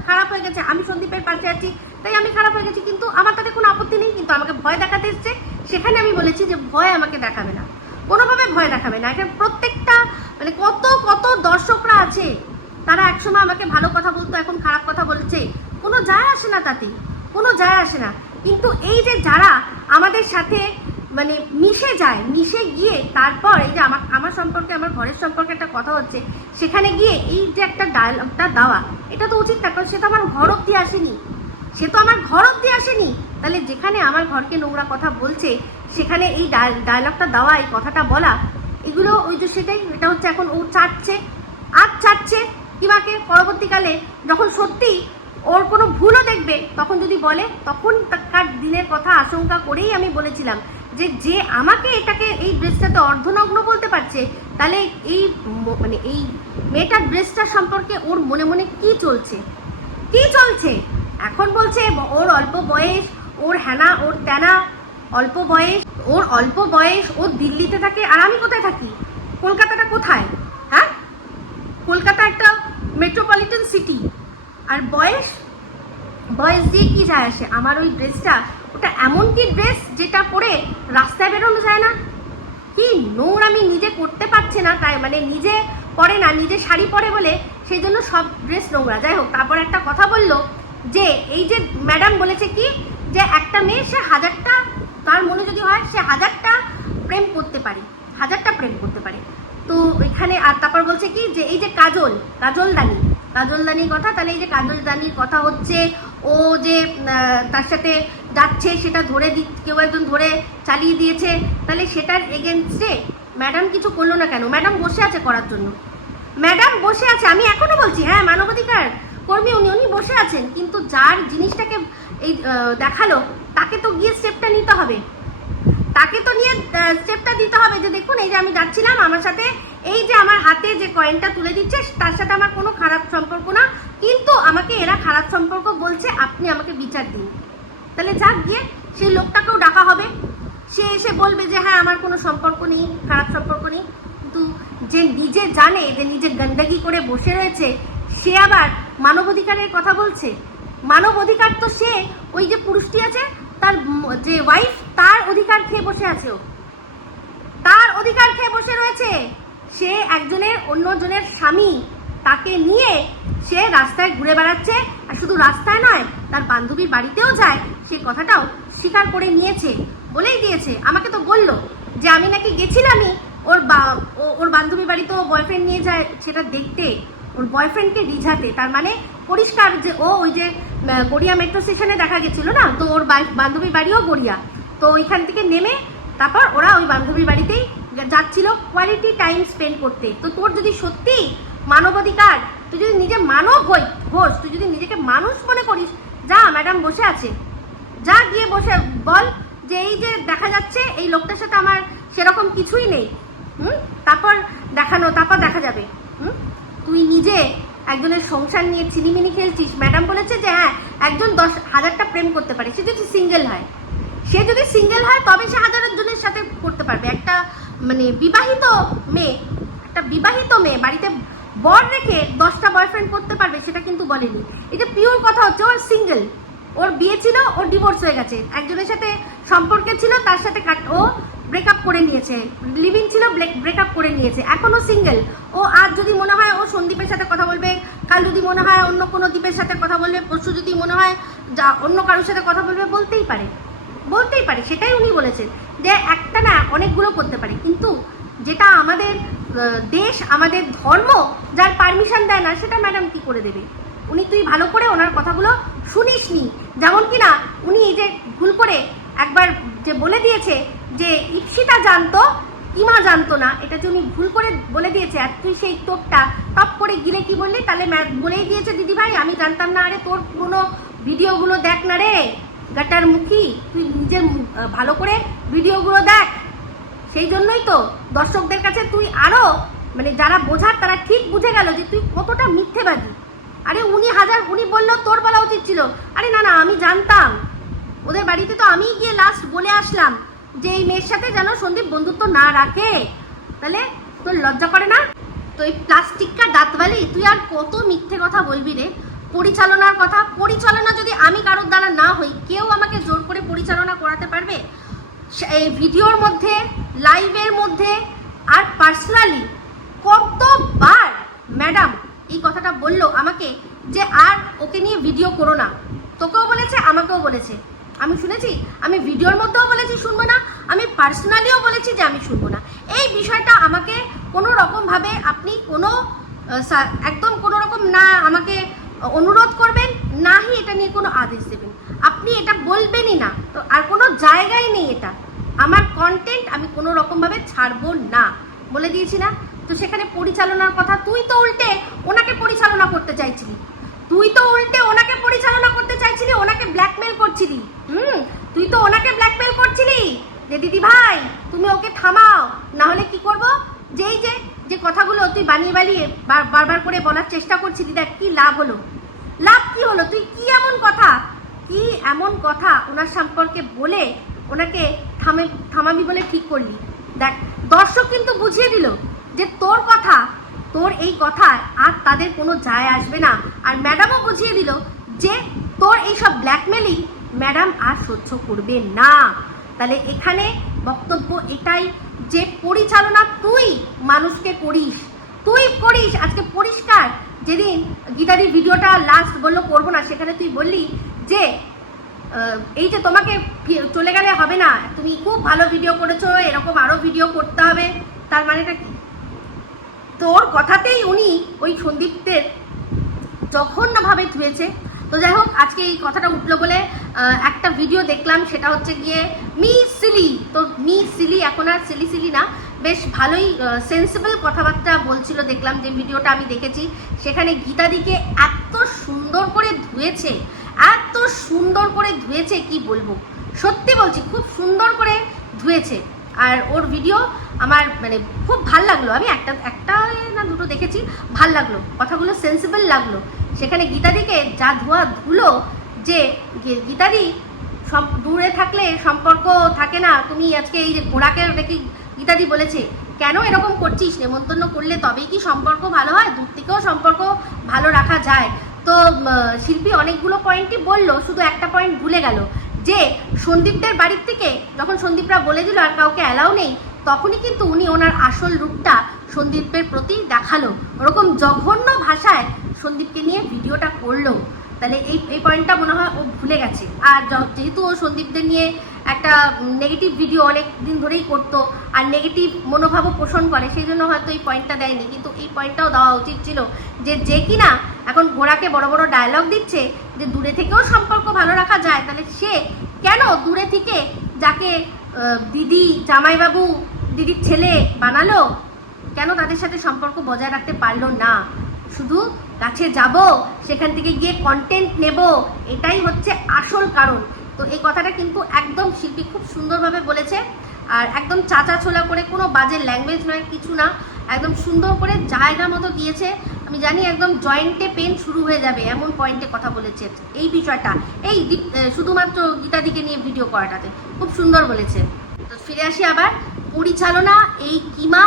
খারাপ হয়ে গেছে, আমি সন্দীপের পাশে আছি তাই আমি খারাপ হয়ে গেছি, কিন্তু আমার তাতে কোনো আপত্তি নেই। কিন্তু আমাকে ভয় দেখাতে এসছে, সেখানে আমি বলেছি যে ভয় আমাকে দেখাবে না, কোনোভাবে ভয় দেখাবে না। এখানে প্রত্যেকটা মানে কত দর্শকরা আছে, তারা একসময় আমাকে ভালো কথা বলতো, এখন খারাপ কথা বলছে, কোনো যায় আসে না, তাতে কোনো যায় আসে না। কিন্তু এই যে যারা আমাদের সাথে মানে মিশে গিয়ে তারপর এই যে আমার সম্পর্কে, আমার ঘরের সম্পর্কে একটা কথা হচ্ছে, সেখানে গিয়ে এই যে একটা ডায়লগটা দেওয়া, এটা তো উচিত না, কারণ সে তো আমার ঘর অব্দি আসেনি। তাহলে যেখানে আমার ঘরকে নোংরা কথা বলছে, সেখানে এই ডায়লগটা দেওয়া, এই কথাটা বলা, এগুলো ওই যে সেটাই, এটা হচ্ছে এখন ও চাটছে কিমাকে। পরবর্তীকালে যখন সত্যি ওর কোনো ভুলও দেখবে, তখন যদি বলে, তখন তার দিনের কথা আশঙ্কা করেই আমি বলেছিলাম যে আমাকে এই ড্রেসটাতে অর্ধনগ্ন বলতে পারছে, তাহলে এই মেয়েটার ড্রেসটা সম্পর্কে ওর মনে কি চলছে। এখন বলছে ওর অল্প বয়স, ওর হ্যানা ওর ত্যানা, অল্প বয়স, ও দিল্লিতে থাকে, আর আমি কোথায় থাকি? কলকাতাটা কোথায়? হ্যাঁ, কলকাতা একটা মেট্রোপলিটন সিটি, আর বয়স দিয়ে কি যায় আসে? আমার ওই ড্রেসটা, ওটা এমন কি ড্রেস যেটা পরে রাস্তায় বেরোনো যায় না? কি নোংরামি নিজে করতে পারছে না, তাই মানে নিজে পরে না, নিজে শাড়ি পরে বলে সেই জন্য সব ড্রেস নোংরা। যাই হোক, তারপর একটা কথা বললো যে এই যে ম্যাডাম বলেছে কি, যে একটা মেয়ে সে হাজারটা, তার মনে যদি হয় সে হাজারটা প্রেম করতে পারে। তো এখানে আর তারপর বলছে কি, যে এই যে কাজলদানির কথা, তাহলে এই যে কাজলদানির কথা হচ্ছে, ও যে তার সাথে যাচ্ছে, সেটা কেউ একজন ধরে চালিয়ে দিয়েছে, তাহলে সেটার এগেনস্টে ম্যাডাম কিছু করলো না কেন? ম্যাডাম বসে আছে করার জন্য, আমি এখনো বলছি, হ্যাঁ, মানবাধিকার কর্মী উনি বসে আছেন, কিন্তু যার জিনিসটাকে এই দেখালো, তাকে তো গিয়ে স্টেপটা নিতে হবে, যে দেখুন, এই যে আমি যাচ্ছিলাম, আমার সাথে এই যে আমার হাতে যে কয়েনটা তুলে দিচ্ছে, তার সাথে আমার কোনো খারাপ সম্পর্ক না, কিন্তু আমাকে এরা খারাপ সম্পর্ক বলছে, আপনি আমাকে বিচার দিন। তাহলে যাক, গিয়ে সেই লোকটাকেও ডাকা হবে, সে এসে বলবে যে হ্যাঁ, আমার কোনো সম্পর্ক নেই, খারাপ সম্পর্ক নেই। কিন্তু যে নিজে জানে যে নিজে গন্ডগি করে বসে রয়েছে, সে আবার মানবাধিকারের কথা বলছে। মানবাধিকার তো সে ওই যে পুরুষটি আছে, তার যে ওয়াইফ, তার অধিকার খেয়ে বসে আছে ও। তার অধিকার খেয়ে বসে রয়েছে। সে একজনের অন্যজনের স্বামী, তাকে নিয়ে সে রাস্তায় ঘুরে বেড়াচ্ছে। আর শুধু রাস্তায় নয়, তার বান্ধবীর বাড়িতেও যায়, সে কথাটাও স্বীকার করে নিয়েছে, বলেই দিয়েছে। আমাকে তো বললো যে আমি নাকি গেছিলামই ওর বান্ধবীর বাড়িতেও বয়ফ্রেন্ড নিয়ে যায় সেটা দেখতে, ওর বয়ফ্রেন্ডকে রিঝাতে। তার মানে পরিষ্কার যে ও ওই যে গড়িয়া মেট্রো স্টেশনে দেখা গেছিল না, তো ওর বান্ধবীর বাড়িও গড়িয়া, তো ওইখান থেকে নেমে তারপর ওরা ওই বান্ধবীর বাড়িতেই যাচ্ছিল কোয়ালিটি টাইম স্পেন্ড করতে। তো তোর যদি সত্যি মানবাধিকার, তুই যদি নিজে মানব হোস, তুই যদি নিজেকে মানুষ মনে করিস, যা ম্যাডাম বসে আছে, যা গিয়ে বসে বল যে এই যে দেখা যাচ্ছে এই লোকটার সাথে আমার সেরকম কিছুই নেই। তারপর দেখা যাবে। তুই নিজে একজনের সংসার নিয়ে চিনিমিনি খেলছিস। ম্যাডাম বলেছে যে হ্যাঁ, একজন 10,000টা প্রেম করতে পারে, সে যদি সিঙ্গেল হয়, তবে সে 1000 জনের সাথে করতে পারবে। একটা মানে বিবাহিত মেয়ে বাড়িতে বর রেখে 10টা বয়ফ্রেন্ড করতে পারবে, সেটা কিন্তু বলেনি। এটা পিওর কথা হচ্ছে, ওর সিঙ্গেল, ওর বিয়ে ছিল, ওর ডিভোর্স হয়ে গেছে, একজনের সাথে সম্পর্কে ছিল, তার সাথে ও ব্রেকআপ করে নিয়েছে, লিভিং ছিল, ব্রেকআপ করে নিয়েছে, এখনো সিঙ্গেল। ও আজ যদি মনে হয় ও সন্দীপের সাথে কথা বলবে, কাল যদি মনে হয় অন্য কোনো দ্বীপের সাথে কথা বলবে, পরশু যদি মনে হয় যা অন্য কারোর সাথে কথা বলবে, বলতেই পারে। সেটাই উনি বলেছেন যে একটা না অনেকগুলো করতে পারে, কিন্তু যেটা আমাদের দেশ, আমাদের ধর্ম যার পারমিশন দেয় না, সেটা ম্যাডাম কি করে দেবে? তুই ভালো করে ওনার কথাগুলো শুনিসনি। যেমন কিনা উনি এই যে ভুল করে একবার যে বলে দিয়েছে যে ইপসিতা জানতো, ইমা জানতো না, এটা যে উনি ভুল করে বলে দিয়েছে, আর তুই সেই টোপটা টপ করে গিলে কি বললি, তাহলে বলেই দিয়েছে দিদি ভাই আমি জানতাম না। আরে তোর পুরোনো ভিডিওগুলো দেখ না রে গাটার মুখী, তুই নিজে ভালো করে ভিডিওগুলো দেখ। সেই জন্যই তো দর্শকদের কাছে তুই আরো মানে যারা বোঝার তারা ঠিক বুঝে গেল যে তুই কতটা মিথ্যেবাদী। আরে উনি বললো তোর বলা উচিত ছিল। আরে না আমি জানতাম, ওদের বাড়িতে তো আমি গিয়ে লাস্ট বলে আসলাম যে এই মেয়ের সাথে যেন সন্দীপ বন্ধুত্ব না রাখে। তাহলে তোর লজ্জা করে না? তো এই প্লাস্টিকটা দাঁতওয়ালি তুই আর কত মিথ্যে কথা বলবি রে? পরিচালনা যদি আমি কারোর দ্বারা না হই, কেউ আমাকে জোর করে পরিচালনা করাতে পারবে? এই ভিডিওর মধ্যে, লাইভের মধ্যে আর পার্সোনালি কতবার ম্যাডাম এই কথাটা বললো আমাকে যে আর ওকে নিয়ে ভিডিও করো না। তোকেও বলেছে, আমাকেও বলেছে, আমি শুনেছি। আমি ভিডিওর মধ্যেও বলেছি শুনবো না, আমি পার্সোনালিও বলেছি যে আমি শুনবো না। এই বিষয়টা আমাকে কোনো রকমভাবে আপনি একদম কোনো রকম না আমাকে অনুরোধ করবেন, নাহি এটা নিয়ে কোনো আদেশ দেবেন। আপনি এটা বলবেনই না, তো আর কোনো জায়গায় নেই এটা। আমার কন্টেন্ট আমি কোনো রকমভাবে ছাড়বো না, বলে দিয়েছি না? তো সেখানে পরিচালনার কথা, তুই তো উল্টে ওনাকে পরিচালনা করতে চাইছিলি, ওনাকে ব্ল্যাকমেল করছিলি। যে দিদি ভাই তুমি ওকে থামাও, না হলে কি করবো? যে কথাগুলো তুই বানিয়ে বারবার করে বলার চেষ্টা করছিলি, দেখ কি লাভ হলো? কি হলো? তুই কি এমন কথা ওনার সম্পর্কে বলে ওনাকে থামাবি বলে ঠিক করলি? দেখ, দর্শক কিন্তু বুঝিয়ে দিল যে তোর এই কথায় আর তাদের কোনো যায় আসবে না। আর ম্যাডামও বুঝিয়ে দিল যে তোর এইসব ব্ল্যাকমেলিং ম্যাডাম আর সহ্য করবে না। তাহলে এখানে বক্তব্য এটাই যে পরিচালনা তুই মানুষকে করিস, আজকে পরিষ্কার। যেদিন গীতাদির ভিডিওটা লাস্ট বললো করবো না, সেখানে তুই বললি যে এই যে তোমাকে চলে গেলে হবে না, তুমি খুব ভালো ভিডিও করেছো, এরকম আরো ভিডিও করতে হবে। তার মানেটা কি? তোর কথাতেই উনি ওই সন্দীপদের জঘন্যভাবে ধুয়েছে। তো যাই হোক, আজকে এই কথাটা উঠলো বলে একটা ভিডিও দেখলাম, সেটা হচ্ছে গিয়ে মিস সিলি, এখন আর সিলি না, বেশ ভালোই সেন্সিবল কথাবার্তা বলছিল দেখলাম, যে ভিডিওটা আমি দেখেছি। সেখানে গীতাদিকে এত সুন্দর করে ধুয়েছে কি বলবো, সত্যি বলছি খুব সুন্দর করে ধুয়েছে। আর ওর ভিডিও আমার মানে খুব ভাল লাগলো। আমি একটা না দুটো দেখেছি, ভাল লাগলো, কথাগুলো সেন্সিবল লাগলো। সেখানে গীতাদিকে যা ধুলো, যে গীতাদি দূরে থাকলে সম্পর্ক থাকে না। তুমি আজকে এই যে ঘোড়াকে দেখি গীতাদি বলেছে, কেন এরকম করছিস? নেমন্তন্ন করলে তবেই কি সম্পর্ক ভালো হয়? দূর থেকেও সম্পর্ক ভালো রাখা যায়। তো শিল্পী অনেকগুলো পয়েন্টই বললো, শুধু একটা পয়েন্ট ভুলে গেল, যে সন্দীপদের বাড়ির থেকে যখন সন্দীপরা বলে দিল আর কাউকে অ্যালাউ নেই, তখনই কিন্তু উনি ওনার আসল রূপটা সন্দীপের প্রতি দেখালো, ওরকম জঘন্য ভাষায় সন্দীপকে নিয়ে ভিডিওটা করলো। তাহলে এই পয়েন্টটা মনে হয় ও ভুলে গেছে। আর যেহেতু ও সন্দীপদের নিয়ে একটা নেগেটিভ ভিডিও অনেক দিন ধরেই করতো আর নেগেটিভ মনোভাবও পোষণ করে, সেই জন্য হয়তো এই পয়েন্টটা দেয়নি, কিন্তু এই পয়েন্টটাও দেওয়া উচিত ছিল যে কিনা এখন ঘোড়াকে বড় বড় ডায়লগ দিচ্ছে যে দূরে থেকেও সম্পর্ক ভালো রাখা যায়, তাহলে সে কেন দূরে থেকে যাকে দিদি, জামাইবাবু, দিদির ছেলে বানালো, কেন তাদের সাথে সম্পর্ক বজায় রাখতে পারলো না? শুধু কাছে যাব, সেখান থেকে গিয়ে কন্টেন্ট নেব, এটাই হচ্ছে আসল কারণ। তো এই কথাটা কিন্তু একদম শিল্পী খুব সুন্দরভাবে বলেছে, আর একদম চাচা ছোলা করে, কোনো বাজে ল্যাঙ্গুয়েজ নয়, কিছু না, একদম সুন্দর করে জায়গা মতো দিয়েছে। আমি জানি একদম জয়েন্টে পেন শুরু হয়ে যাবে এমন পয়েন্টে কথা বলেছে এই বিষয়টা, এই শুধুমাত্র গীতাদিকে নিয়ে ভিডিও করাটাতে খুব সুন্দর বলেছে। তো ফিরে আসি আবার, পরিচালনা এই কিমা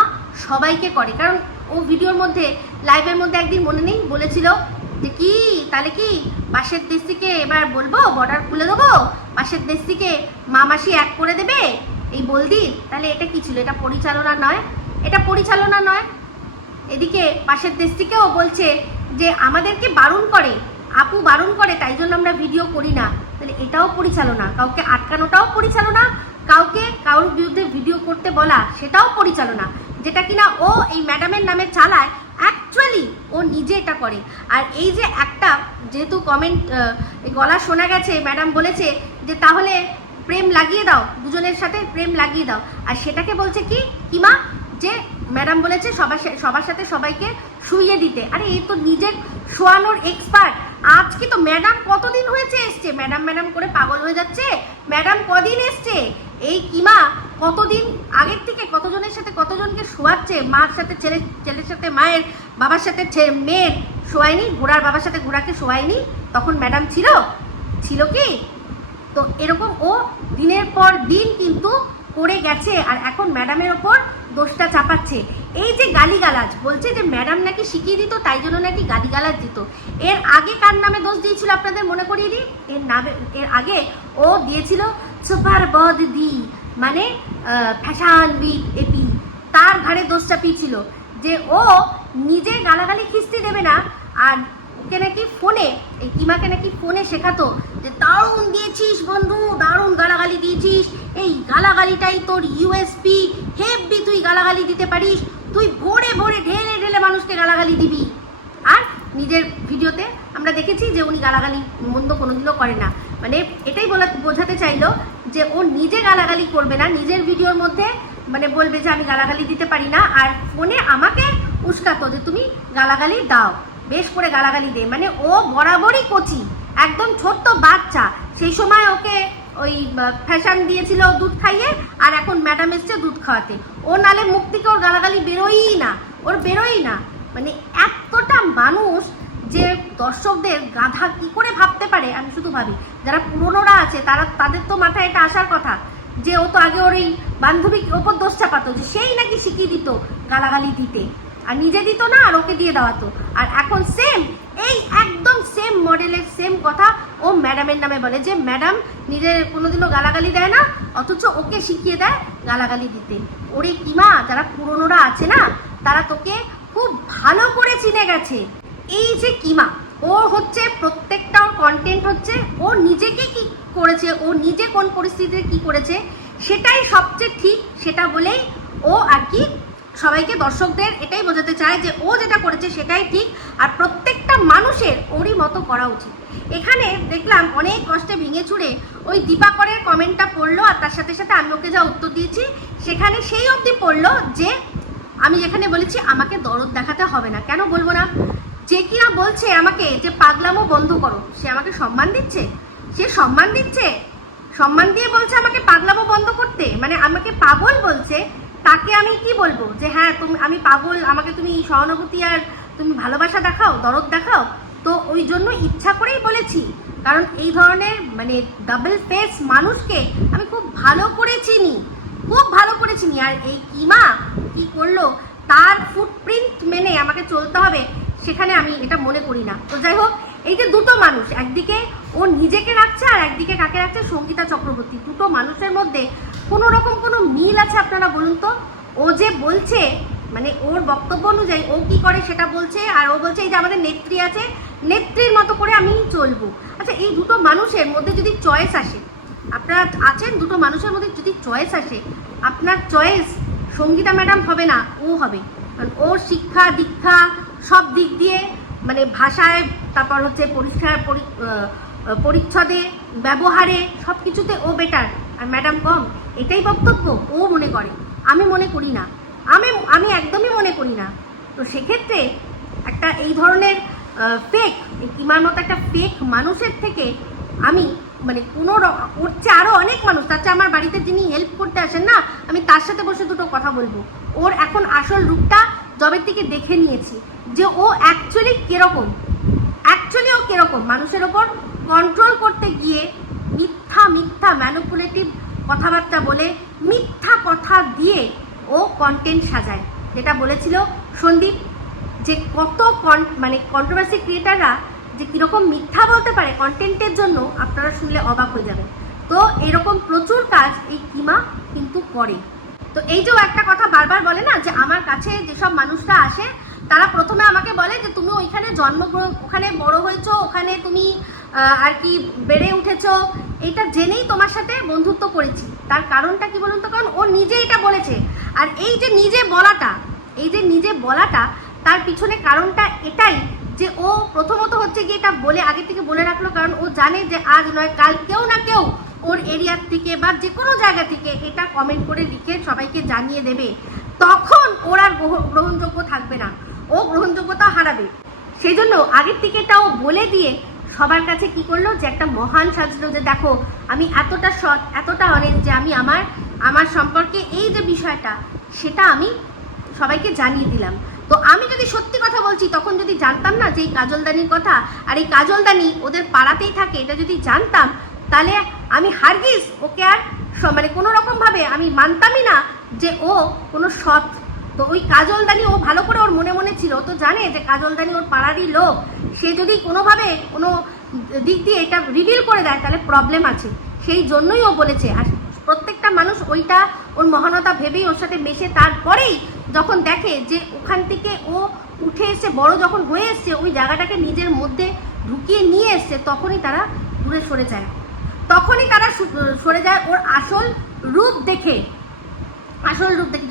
সবাইকে করে, কারণ ও ভিডিওর মধ্যে লাইভের মধ্যে একদিন মনে নেই বলেছিল যে কি তাহলে কি পাশের দেশ থেকে এবার বলবো বর্ডার খুলে দেবো, পাশের দেশ থেকে মামাসি এক করে দেবে এই বলদি, তাহলে এটা কি ছিল? এটা পরিচালনা নয়, এটা পরিচালনা নয়। এদিকে পাশের দেশ থেকেও বলছে যে আমাদেরকে বারণ করে, আপু বারণ করে, তাই জন্য আমরা ভিডিও করি না, তাহলে এটাও পরিচালনা। কাউকে আটকানোটাও পরিচালনা, কাউকে কারোর বিরুদ্ধে ভিডিও করতে বলা সেটাও পরিচালনা, যেটা কিনা ও এই ম্যাডামের নামে চালায়, অ্যাকচুয়ালি ও নিজে এটা করে। আর এই যে একটা যেহেতু কমেন্ট গলা শোনা গেছে, ম্যাডাম বলেছে যে তাহলে প্রেম লাগিয়ে দাও, দুজনের সাথে প্রেম লাগিয়ে দাও, আর সেটাকে বলছে কি কিমা যে ম্যাডাম বলেছে সবার সাথে সবাইকে শুইয়ে দিতে। আরে এই তো নিজের শোয়ানোর এক্সপার্ট। আজকে তো ম্যাডাম কতদিন হয়েছে এসছে, ম্যাডাম করে পাগল হয়ে যাচ্ছে, ম্যাডাম কদিন এসছে, এই কিমা কতদিন আগের থেকে কতজনের সাথে কতজনকে শোয়াচ্ছে, মার সাথে ছেলের সাথে মায়ের, বাবার সাথে মেয়ের শোয়ায়নি, ঘোড়ার বাবার সাথে ঘোড়াকে শোয়ায়নি, তখন ম্যাডাম ছিল কি? তো এরকম ও দিনের পর দিন কিন্তু করে গেছে, আর এখন ম্যাডামের ওপর দোষটা চাপাচ্ছে। এই যে গালিগালাজ বলছে যে ম্যাডাম নাকি শিখিয়ে দিত, তাই জন্য নাকি গালিগালাজ দিত। এর আগে কার নামে দোষ দিয়েছিল আপনাদের মনে করিয়ে দিই। এর আগে ও দিয়েছিল সুপার বদ দি, মানে ফ্যাশন উইক এপি, তার ঘাড়ে দোষ চাপিয়েছিল যে ও নিজে গালাগালি খিস্তি দেবে না, আর ওকে নাকি ফোনে, এই কিমাকে নাকি ফোনে শেখাতো যে দারুণ দিয়েছিস বন্ধু, দারুণ গালাগালি দিয়েছিস, এই গালাগালিটাই তোর ইউএসপি, হেভি তুই গালাগালি দিতে পারিস, তুই ভোরে ভোরে ঢেলে ঢেলে মানুষকে গালাগালি দিবি। আর নিজের ভিডিওতে আমরা দেখেছি যে উনি গালাগালি মন্দ কোনোদিনও করে না, মানে এটাই বোঝাতে চাইলো যে ও নিজে গালাগালি করবে না, নিজের ভিডিওর মধ্যে মানে বলবে যে আমি গালাগালি দিতে পারি না, আর ফোনে আমাকে উস্কাতো যে তুমি গালাগালি দাও, বেশ করে গালাগালি দে। মানে ও বরাবরই কচি, একদম ছোট্ট বাচ্চা। সেই সময় ওকে ওই ফ্যাশন দিয়েছিল দুধ খাইয়ে, আর এখন ম্যাডাম এসছে দুধ খাওয়াতে। ও নালে মুখ থেকে ওর গালাগালি বেরোই না। মানে এতটা মানুষ যে দর্শকদের গাধা কি করে ভাবতে পারে, আমি শুধু ভাবি যারা পুরনোরা আছে তাদের তো মাথায় এটা আসার কথা যে ও তো আগে ওর এই বান্ধবীর ওপর দোষ চাপাতো যে সেই নাকি শিখিয়ে দিত গালাগালি দিতে, আর নিজে দিত না আর ওকে দিয়ে দেওয়াতো। আর এখন সেম এই একদম সেম মডেলের সেম কথা ও ম্যাডামের নামে বলে যে ম্যাডাম নিজে কোনোদিনও গালাগালি দেয় না, অথচ ওকে শিখিয়ে দেয় গালাগালি দিতে। ওরে কিমা, যারা পুরনোরা আছে না তারা তোকে খুব ভালো করে চিনে গেছে। এই যে কিমা, ও হচ্ছে প্রত্যেকটা ওর কন্টেন্ট হচ্ছে ও নিজেকে কি করেছে, ও নিজে কোন পরিস্থিতিতে কি করেছে সেটাই সবচেয়ে ঠিক, সেটা বলেই ও আর কি সবাইকে দর্শকদের এটাই বোঝাতে চায় যে ও যেটা করেছে সেটাই ঠিক, আর প্রত্যেকটা মানুষের ওরই মতো করা উচিত। এখানে দেখলাম অনেক কষ্টে ভেঙে চুড়ে ওই দীপাকরের কমেন্টটা পড়লো, আর তার সাথে সাথে আমি ওকে যা উত্তর দিয়েছি সেখানে সেই অবধি পড়লো যে আমি যেখানে বলেছি আমাকে দরদ দেখাতে হবে না। কেন বলবো না? যে কিনা বলছে আমাকে যে পাগলামো বন্ধ করো, সে আমাকে সম্মান দিচ্ছে, সম্মান দিয়ে বলছে আমাকে পাগলামো বন্ধ করতে, মানে আমাকে পাগল বলছে। তাকে আমি কি বলবো যে হ্যাঁ আমি পাগল, আমাকে তুমি সহানুভূতি আর তুমি ভালোবাসা দেখাও, দরদ দেখাও? তো ওই জন্য ইচ্ছা করেই বলেছি, কারণ এই ধরনের মানে ডাবল ফেস মানুষকে আমি খুব ভালো করে চিনি। আর এই কিমা কি করলো, তার ফুটপ্রিন্ট মেনে আমাকে চলতে হবে, সেখানে আমি এটা মনে করি না। তো যাই হোক, এই যে দুটো মানুষ, একদিকে ও নিজেকে রাখছে আর একদিকে কাকে রাখছে, সঙ্গীতা চক্রবর্তী, দুটো মানুষের মধ্যে কোনো রকম কোনো মিল আছে আপনারা বলুন তো? ও যে বলছে মানে ওর বক্তব্য অনুযায়ী ও কি করে সেটা বলছে, আর ও বলছে এই যে আমাদের নেত্রী আছে, নেত্রীর মতো করে আমি চলবো। আচ্ছা, এই দুটো মানুষের মধ্যে যদি চয়েস আসে, আপনারা আছেন, দুটো মানুষের মধ্যে যদি চয়েস আসে, আপনার চয়েস সঙ্গীতা ম্যাডাম হবে না, ও হবে। কারণ ওর শিক্ষা দীক্ষা সব দিক দিয়ে মানে ভাষায়, তারপর হচ্ছে পরিচ্ছদে, ব্যবহারে, সব কিছুতে ও বেটার, আর ম্যাডাম কম, এটাই বক্তব্য ও মনে করে। আমি মনে করি না, আমি একদমই মনে করি না। তো সেক্ষেত্রে একটা এই ধরনের ফেক, কিমার মতো একটা ফেক মানুষের থেকে আমি মানে কোনো ওর চেয়ে আরও অনেক মানুষ, তার চেয়ে আমার বাড়িতে যিনি হেল্প করতে আসেন না, আমি তার সাথে বসে দুটো কথা বলবো। ওর এখন আসল রূপটা জবের থেকে দেখে নিয়েছি যে ও অ্যাকচুয়ালি কীরকম, ও কীরকম মানুষের ওপর কন্ট্রোল করতে গিয়ে মিথ্যা ম্যানিপুলেটিভ কথাবার্তা বলে, মিথ্যা কথা দিয়ে ও কন্টেন্ট সাজায়। যেটা বলেছিল সন্দীপ, যে কত মানে কন্ট্রোভার্সি ক্রিয়েটাররা যে কীরকম মিথ্যা বলতে পারে কন্টেন্টের জন্য, আপনারা শুনলে অবাক হয়ে যাবেন। তো এরকম প্রচুর কাজ এই কিমা কিন্তু করে। তো এই যে একটা কথা বারবার বলে না, যে আমার কাছে যেসব মানুষরা আসে তারা প্রথমে আমাকে বলে যে তুমি ওইখানে ওখানে বড় হয়েছো, ওখানে তুমি আর কি বেড়ে উঠেছো, এইটা জেনেই তোমার সাথে বন্ধুত্ব করেছি। তার কারণটা কি বলুন তো? কারণ ও নিজে এটা বলেছে। আর এই যে নিজে বলাটা তার পিছনে কারণটা এটাই যে ও প্রথমত হচ্ছে কি এটা বলে আগে থেকে বলে রাখলো, কারণ ও জানে যে আজ নয় কাল কেউ না কেউ ওর এরিয়ার থেকে বা যে কোনো জায়গা থেকে এটা কমেন্ট করে লিখে সবাইকে জানিয়ে দেবে, তখন ওর আর গ্রহণযোগ্য থাকবে না, ও গ্রহণযোগ্যতা হারাবে। সেই জন্য আগের থেকে এটাও বলে দিয়ে সবার কাছে কি করলো, যে একটা মহান সাজলো, যে দেখো আমি এতটা সৎ, এতটা অনেক, যে আমি আমার সম্পর্কে এই যে বিষয়টা সেটা আমি সবাইকে জানিয়ে দিলাম। তো আমি যদি সত্যি কথা বলছি, তখন যদি জানতাম না যে এই কাজলদানির কথা, আর এই কাজলদানি ওদের পাড়াতেই থাকে, এটা যদি জানতাম, তাহলে আমি হারগিজ ওকে আর মানে কোনো রকমভাবে আমি মানতামই না যে ও কোনো সৎ। তো ওই কাজলদানি ও ভালো করে ওর মনে মনে ছিল, তো জানে যে কাজলদানি ওর পাড়ারই লোক, সে যদি কোনোভাবে কোনো দিক দিয়ে এটা রিভিল করে দেয় তাহলে প্রবলেম আছে, সেই জন্যই ও বলেছে। আর প্রত্যেকটা মানুষ ওইটা ওর মহানতা ভেবেই ওর সাথে মেশে। তারপরেই যখন দেখে যে ওখান থেকে ও উঠে এসে বড় যখন হয়ে এসছে, ওই জায়গাটাকে নিজের মধ্যে ঢুকিয়ে নিয়ে এসছে, তখনই তারা দূরে সরে যায়, ওর আসল রূপ দেখে।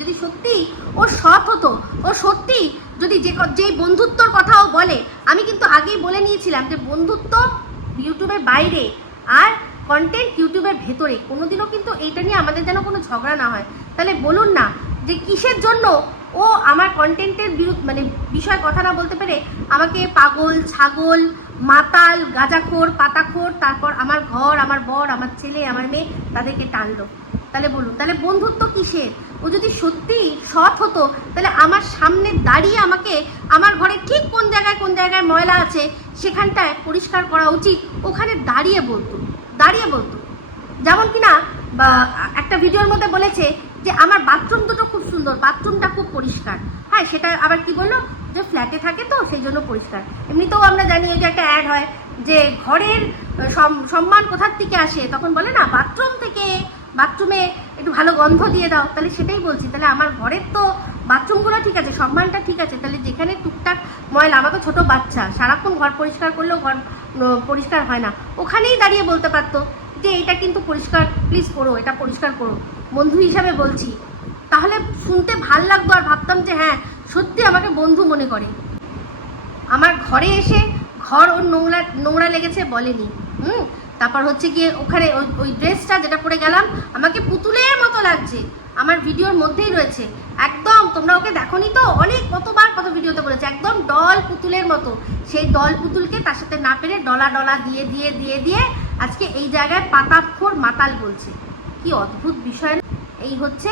যদি সত্যি ও সৎ হতো, ও সত্যি যদি যে বন্ধুত্বর কথাও বলে, আমি কিন্তু আগেই বলে নিয়েছিলাম যে বন্ধুত্ব ইউটিউবের বাইরে আর কন্টেন্ট ইউটিউবের ভেতরে, কোনোদিনও কিন্তু এইটা নিয়ে আমাদের যেন কোনো ঝগড়া না হয়। তাহলে বলুন না যে কিসের জন্য ও আমার কন্টেন্টের মানে বিষয়ে কথা না বলতে পেরে আমাকে পাগল, ছাগল, মাতাল, গাঁজাখোর, পাতাখোর, তারপর আমার ঘর, আমার বর, আমার ছেলে, আমার মেয়ে, তাদেরকে টানলো। তাহলে বলুন, তাহলে বন্ধুত্ব কিসের? ও যদি সত্যি সৎ হতো, তাহলে আমার সামনে দাঁড়িয়ে আমাকে আমার ঘরে ঠিক কোন জায়গায় ময়লা আছে সেখানটায় পরিষ্কার করা উচিত, ওখানে দাঁড়িয়ে বলতো। যেমন কিনা বা একটা ভিডিওর মধ্যে বলেছে যে আমার বাথরুম দুটো খুব সুন্দর, বাথরুমটা খুব পরিষ্কার। হ্যাঁ, সেটা আবার কি বললো, যে ফ্ল্যাটে থাকে তো সেই জন্য পরিষ্কার। এমনিতেও আমরা জানি যে একটা অ্যাড হয় যে ঘরের সম্মান কোথার থেকে আসে, তখন বলে না বাথরুম থেকে, বাথরুমে একটু ভালো গন্ধ দিয়ে দাও। তাহলে সেটাই বলছি, তাহলে আমার ঘরের তো বাথরুমগুলো ঠিক আছে, সম্মানটা ঠিক আছে, তাহলে যেখানে টুকটাক ময়লা, আমার তো ছোটো বাচ্চা, সারাক্ষণ ঘর পরিষ্কার করলেও ঘর পরিষ্কার হয় না, ওখানেই দাঁড়িয়ে বলতে পারতো যে এটা কিন্তু পরিষ্কার, প্লিজ করো, এটা পরিষ্কার করো, বন্ধু হিসাবে বলছি। তাহলে শুনতে ভাল লাগতো, আর ভাবতাম যে হ্যাঁ সত্যি আমাকে বন্ধু মনে করে। আমার ঘরে এসে ঘর ওর নোংরা লেগেছে বলেনি। তারপর হচ্ছে গিয়ে ওখানে ওই ড্রেসটা যেটা পরে গেলাম আমাকে পুতুলের মতো লাগছে, আমার ভিডিওর মধ্যেই রয়েছে একদম, তোমরা ওকে দেখোনি তো, অনেক কত ভিডিওতে বলেছে একদম ডল পুতুলের মতো। সেই ডল পুতুলকে তার সাথে না পেরে ডলা দিয়ে আজকে এই জায়গায় পাতাখোর মাতাল বলছে। কি অদ্ভুত বিষয়। এই হচ্ছে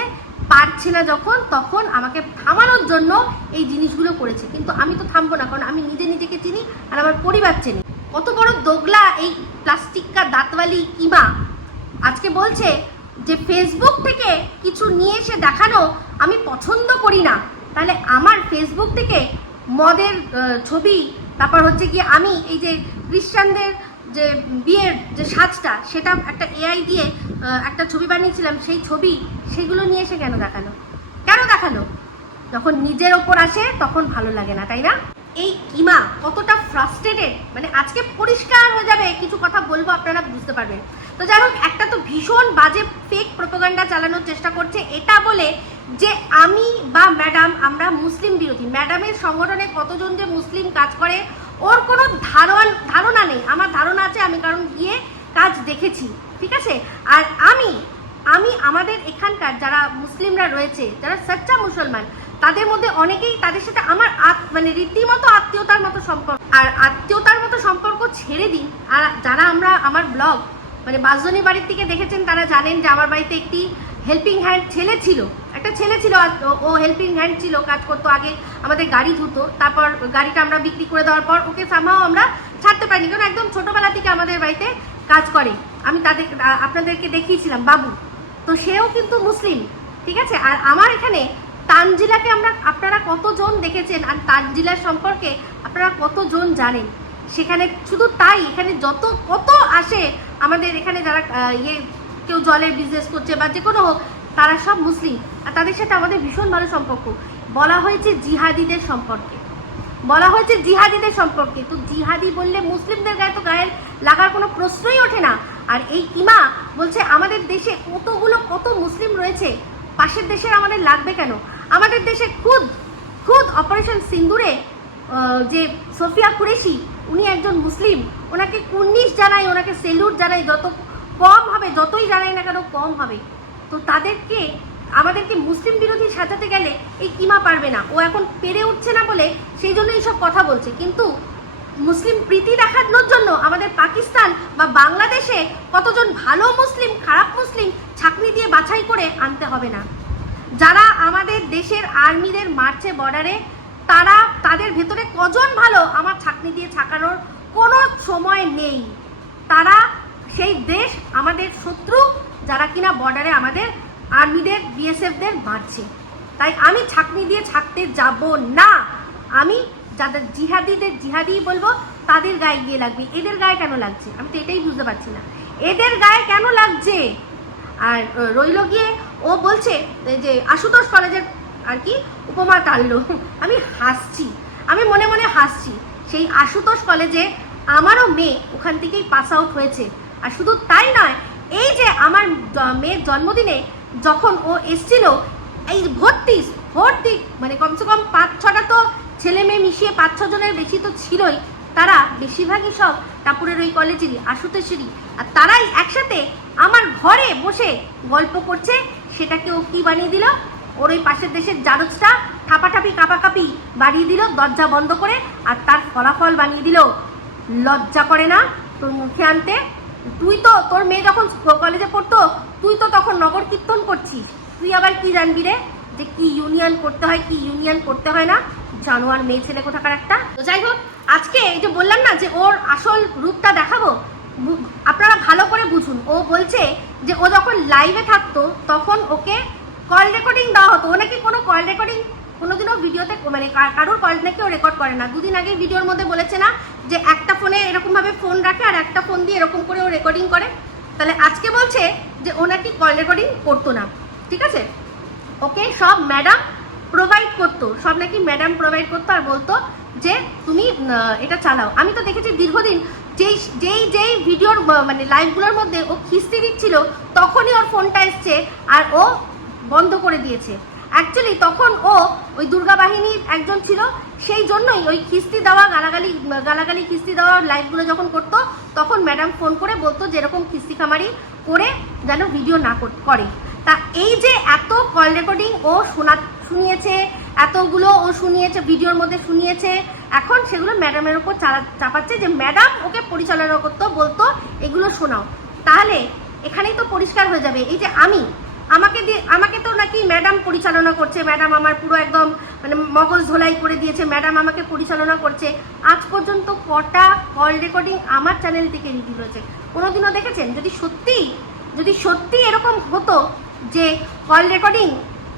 পারছে না যখন, তখন আমাকে থামানোর জন্য এই জিনিসগুলো করেছে, কিন্তু আমি তো থামবো না, কারণ আমি নিজেকে চিনি আর আমার পরিবার চিনি। কত বড় দোগলা এই প্লাস্টিক কা দাঁতওয়ালি কিমা আজকে বলছে যে ফেসবুক থেকে কিছু নিয়ে এসে দেখানো আমি পছন্দ করি না। তাহলে আমার ফেসবুক থেকে মদের ছবি, তারপর হচ্ছে কি আমি এই যে খ্রিস্টানদের যে বিয়ের যে সাজটা সেটা একটা এআই দিয়ে একটা ছবি বানিয়েছিলাম, সেই ছবি সেগুলো নিয়ে এসে কেন দেখালো? যখন নিজের ওপর আসে তখন ভালো লাগে না, তাই না? এই কিমা কতটা ফ্রাস্ট্রেটেড, মানে আজকে পরিষ্কার হয়ে যাবে, কিছু কথা বলবো আপনারা বুঝতে পারবেন। তো যাই হোক, একটা তো ভীষণ বাজে ফেক প্রোপাগান্ডা চালানোর চেষ্টা করছে এটা বলে যে আমি বা ম্যাডাম আমরা মুসলিম বিরোধী। ম্যাডামের সংগঠনে কতজন যে মুসলিম কাজ করে ওর কোনো ধারণা নেই। আমার ধারণা আছে, আমি কারণ গিয়ে কাজ দেখেছি, ঠিক আছে? আর আমি আমাদের এখানকার যারা মুসলিমরা রয়েছে, যারা সচ্চা মুসলমান, তাদের মধ্যে অনেকেই, তাদের সাথে আমার মানে রীতিমতো আত্মীয়তার মতো সম্পর্ক। আর আত্মীয়তার মতো সম্পর্ক ছেড়ে দিন, আর যারা আমার ব্লগ মানে বাসজনী বাড়ির থেকে দেখেছেন তারা জানেন যে আমার বাড়িতে একটি হেল্পিং হ্যান্ড একটা ছেলে ছিল। ও হেল্পিং হ্যান্ড ছিল, কাজ করতো, আগে আমাদের গাড়ি ধুতো। তারপর গাড়িটা আমরা বিক্রি করে দেওয়ার পর ওকে সামহাও আমরা ছাড়তে পারিনি, কারণ একদম ছোটবেলা থেকে আমাদের বাড়িতে কাজ করে। আমি আপনাদেরকে দেখিয়েছিলাম বাবু, তো সেও কিন্তু মুসলিম, ঠিক আছে? আর আমার এখানে তানজিলাকে আপনারা কতজন দেখেছেন, আর তানজিলার সম্পর্কে আপনারা কতজন জানেন? সেখানে শুধু তাই, এখানে কত আসে আমাদের এখানে যারা কেউ জলের বিজনেস করছে বা যে কোনো হোক, তারা সব মুসলিম, আর তাদের সাথে আমাদের ভীষণ ভালো সম্পর্ক। বলা হয়েছে জিহাদিদের সম্পর্কে, তো জিহাদি বললে মুসলিমদের গায়ে তো গায়ের লাগার কোনো প্রশ্নই ওঠে না। আর এই কিমা বলছে আমাদের দেশে কত মুসলিম রয়েছে, পাশের দেশের আমাদের লাগবে কেন? আমাদের দেশে খুদ অপারেশন সিন্দুরে যে সোফিয়া কুরেশি, উনি একজন মুসলিম, ওনাকে কুর্নিশ জানাই, ওনাকে সেলুট জানাই, যত কম হবে, যতই জানাই না কেন কম হবে। তো আমাদেরকে মুসলিম বিরোধী সাজাতে গেলে এই কিমা পারবে না। ও এখন পেরে উঠছে না বলে সেই জন্য এইসব কথা বলছে। কিন্তু মুসলিম প্রীতি দেখানোর জন্য আমাদের পাকিস্তান বা বাংলাদেশে কতজন ভালো মুসলিম, খারাপ মুসলিম ছাকনি দিয়ে বাছাই করে আনতে হবে না। যারা আমাদের দেশের আর্মিদের মারছে বর্ডারে, তাদের ভেতরে কজন ভালো আমার ছাকনি দিয়ে ছাকানোর কোনো সময় নেই। তারা সেই দেশ আমাদের শত্রু, যারা কিনা বর্ডারে আমাদের আর্মিদের, বিএসএফদের মারছে। তাই আমি ছাকনি দিয়ে ছাকতে যাব না। আমি যাদের জিহাদি বলবো, তাদের গায়ে গিয়ে লাগবে। এদের গায়ে কেন লাগছে আমি তো এটাই বুঝতে পারছি না, এদের গায়ে কেন লাগছে? আর রইল গিয়ে ও বলছে যে আশুতোষ কলেজের আর কি উপমা টানলো। আমি মনে মনে হাসছি। সেই আশুতোষ কলেজে আমারও মেয়ে ওখান থেকেই পাস আউট হয়েছে। আর শুধু তাই নয়, এই যে আমার মেয়ের জন্মদিনে যখন ও এসছিল, এই ভর্তি মানে কমসে কম 5-6টা তো ছেলে মেয়ে মিশিয়ে 5-6 জনের বেশি তো ছিলই। তারা বেশিরভাগই সব টাপুরের ওই কলেজেরই, আশুতোষেরই। আর তারাই একসাথে আমার ঘরে বসে গল্প করছে। সেটাকে ও কি বানিয়ে দিল? ওর ওই পাশের দেশের জারজটা ঠাপাঠাপি কাপাকাপি বাড়িয়ে দিল দরজা বন্ধ করে, আর তার ফলাফল বানিয়ে দিল। লজ্জা করে না তোর মুখে আনতে? তুই তো, তোর মেয়ে যখন কলেজে পড়তো, তুই তো তখন নগর কীর্তন করছিস। তুই আবার কি জানবি রে যে কি ইউনিয়ন করতে হয়, কি ইউনিয়ন করতে হয় না? জানোয়ার মেয়ে ছেলে কোথাকার একটা। তো যাই হোক, আজকে এই যে বললাম না যে ওর আসল রূপটা দেখাবো, আপনারা ভালো করে বুঝুন। ও বলছে যে ও যখন লাইভে থাকতো তখন ওকে কল রেকর্ডিং দেওয়া হতো। ও নাকি কোনো কল রেকর্ডিং কোনোদিনও ভিডিওতে, মানে কারোর কল নাকি ও রেকর্ড করে না। দুদিন আগে ভিডিওর মধ্যে বলেছে না যে একটা ফোনে এরকমভাবে ফোন রাখে আর একটা ফোন দিয়ে এরকম করে ও রেকর্ডিং করে। তাহলে আজকে বলছে যে ও নাকি কল রেকর্ডিং করতো না, ঠিক আছে? ওকে সব ম্যাডাম প্রোভাইড করতো, সব নাকি ম্যাডাম প্রোভাইড করতো, আর বলতো যে তুমি এটা চালাও। আমি তো দেখেছি দীর্ঘদিন যেই ভিডিওর মানে লাইভগুলোর মধ্যে ও খিস্তি দিচ্ছিল, তখনই ওর ফোনটা এসছে আর ও বন্ধ করে দিয়েছে। অ্যাকচুয়ালি তখন ও ওই দুর্গা বাহিনীর একজন ছিল, সেই জন্যই ওই খিস্তি দেওয়া গালাগালি খিস্তি দেওয়া লাইভগুলো যখন করতো, তখন ম্যাডাম ফোন করে বলতো যে এরকম খিস্তি খামারি করে যেন ভিডিও না করে। তা এই যে এত কল রেকর্ডিং ও শুনিয়েছে, এতগুলো ও শুনিয়েছে, ভিডিওর মধ্যে শুনিয়েছে, এখন সেগুলো ম্যাডামের ওপর চাপাচ্ছে যে ম্যাডাম ওকে পরিচালনা করতো, বলতো এগুলো শোনাও। তাহলে এখানেই তো পরিষ্কার হয়ে যাবে, এই যে আমাকে তো নাকি ম্যাডাম পরিচালনা করছে, ম্যাডাম আমার পুরো একদম মানে মগজ ধোলাই করে দিয়েছে, ম্যাডাম আমাকে পরিচালনা করছে। আজ পর্যন্ত কটা কল রেকর্ডিং আমার চ্যানেল থেকে রিভিউ হয়েছে কোনোদিনও দেখেছেন? যদি সত্যি এরকম হতো যে কল রেকর্ডিং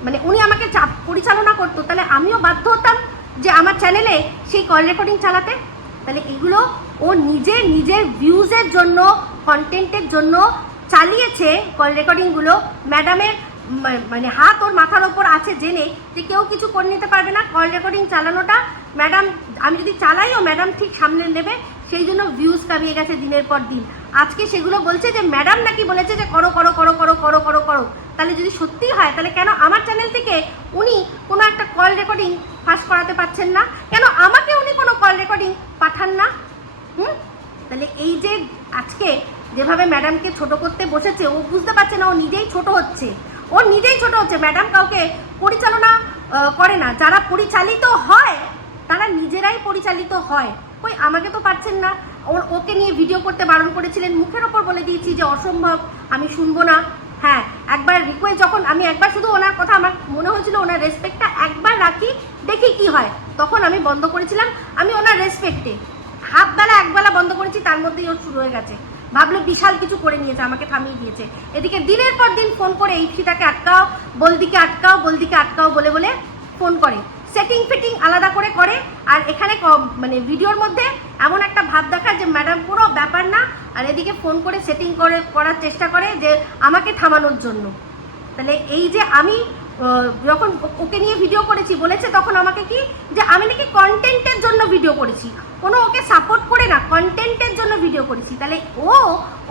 মানে উনি আমাকে পরিচালনা করতো, তাহলে আমিও বাধ্য হতাম যে আমার চ্যানেলে সেই কল রেকর্ডিং চালাতে। তাহলে এগুলো ও নিজের ভিউজের জন্য, কন্টেন্টের জন্য চালিয়েছে কল রেকর্ডিংগুলো। ম্যাডামের মানে হাত ওর মাথার ওপর আছে জেনে যে কেউ কিছু করে নিতে পারবে না। কল রেকর্ডিং চালানোটা ম্যাডাম, আমি যদি চালাইও ম্যাডাম ঠিক সামনে নেবে, সেই জন্য ভিউজ কামিয়ে গেছে দিনের পর দিন। আজকে সেগুলো বলছে যে ম্যাডাম নাকি বলেছে যে করো করো করো করো করো করো করো। তাহলে যদি সত্যি হয় তাহলে কেন আমার চ্যানেল থেকে উনি কোনো একটা কল রেকর্ডিং ফাঁস করাতে পারছেন না? কেন আমাকে উনি কোনো কল রেকর্ডিং পাঠান না? তাহলে এই যে আজকে যেভাবে ম্যাডামকে ছোট করতে বসেছে, ও বুঝতে পারছে না ও নিজেই ছোট হচ্ছে, ও নিজেই ছোট হচ্ছে। ম্যাডাম কাউকে পরিচালনা করে না, যারা পরিচালিত হয় তারা নিজেরাই পরিচালিত হয়। ওই আমাকে তো পারছেন না। ওকে নিয়ে ভিডিও করতে বারণ করেছিলেন, মুখের ওপর বলে দিয়েছি যে অসম্ভব, আমি শুনবো না। হ্যাঁ, একবার রিকোয়েস্ট যখন আমি একবার শুধু ওনার কথা আমার মনে হয়েছিল ওনার রেসপেক্টটা একবার রাখি, দেখি কি হয়, তখন আমি বন্ধ করেছিলাম। আমি ওনার রেসপেক্টে হাফ বেলা একবেলা বন্ধ করেছি, তার মধ্যেই ওর শুরু হয়ে গেছে। ভাবলো বিশাল কিছু করে নিয়েছে, আমাকে থামিয়ে দিয়েছে। এদিকে দিনের পর দিন ফোন করে ইপসিটাকে আটকাও, বলদিকে আটকাও, বলদিকে আটকাও বলে বলে ফোন করে, সেটিং ফিটিং আলাদা করে করে। আর এখানে মানে ভিডিওর মধ্যে এমন একটা ভাব দেখায় যে ম্যাডাম পুরো ব্যাপার না, আর এদিকে ফোন করে সেটিং করার চেষ্টা করে যে আমাকে থামানোর জন্য। তাহলে এই যে আমি যখন ওকে নিয়ে ভিডিও করেছি বলেছে তখন আমাকে কি যে আমি নাকি কন্টেন্টের জন্য ভিডিও করেছি, কোনো ওকে সাপোর্ট করে না, কন্টেন্টের জন্য ভিডিও করেছি। তাহলে ও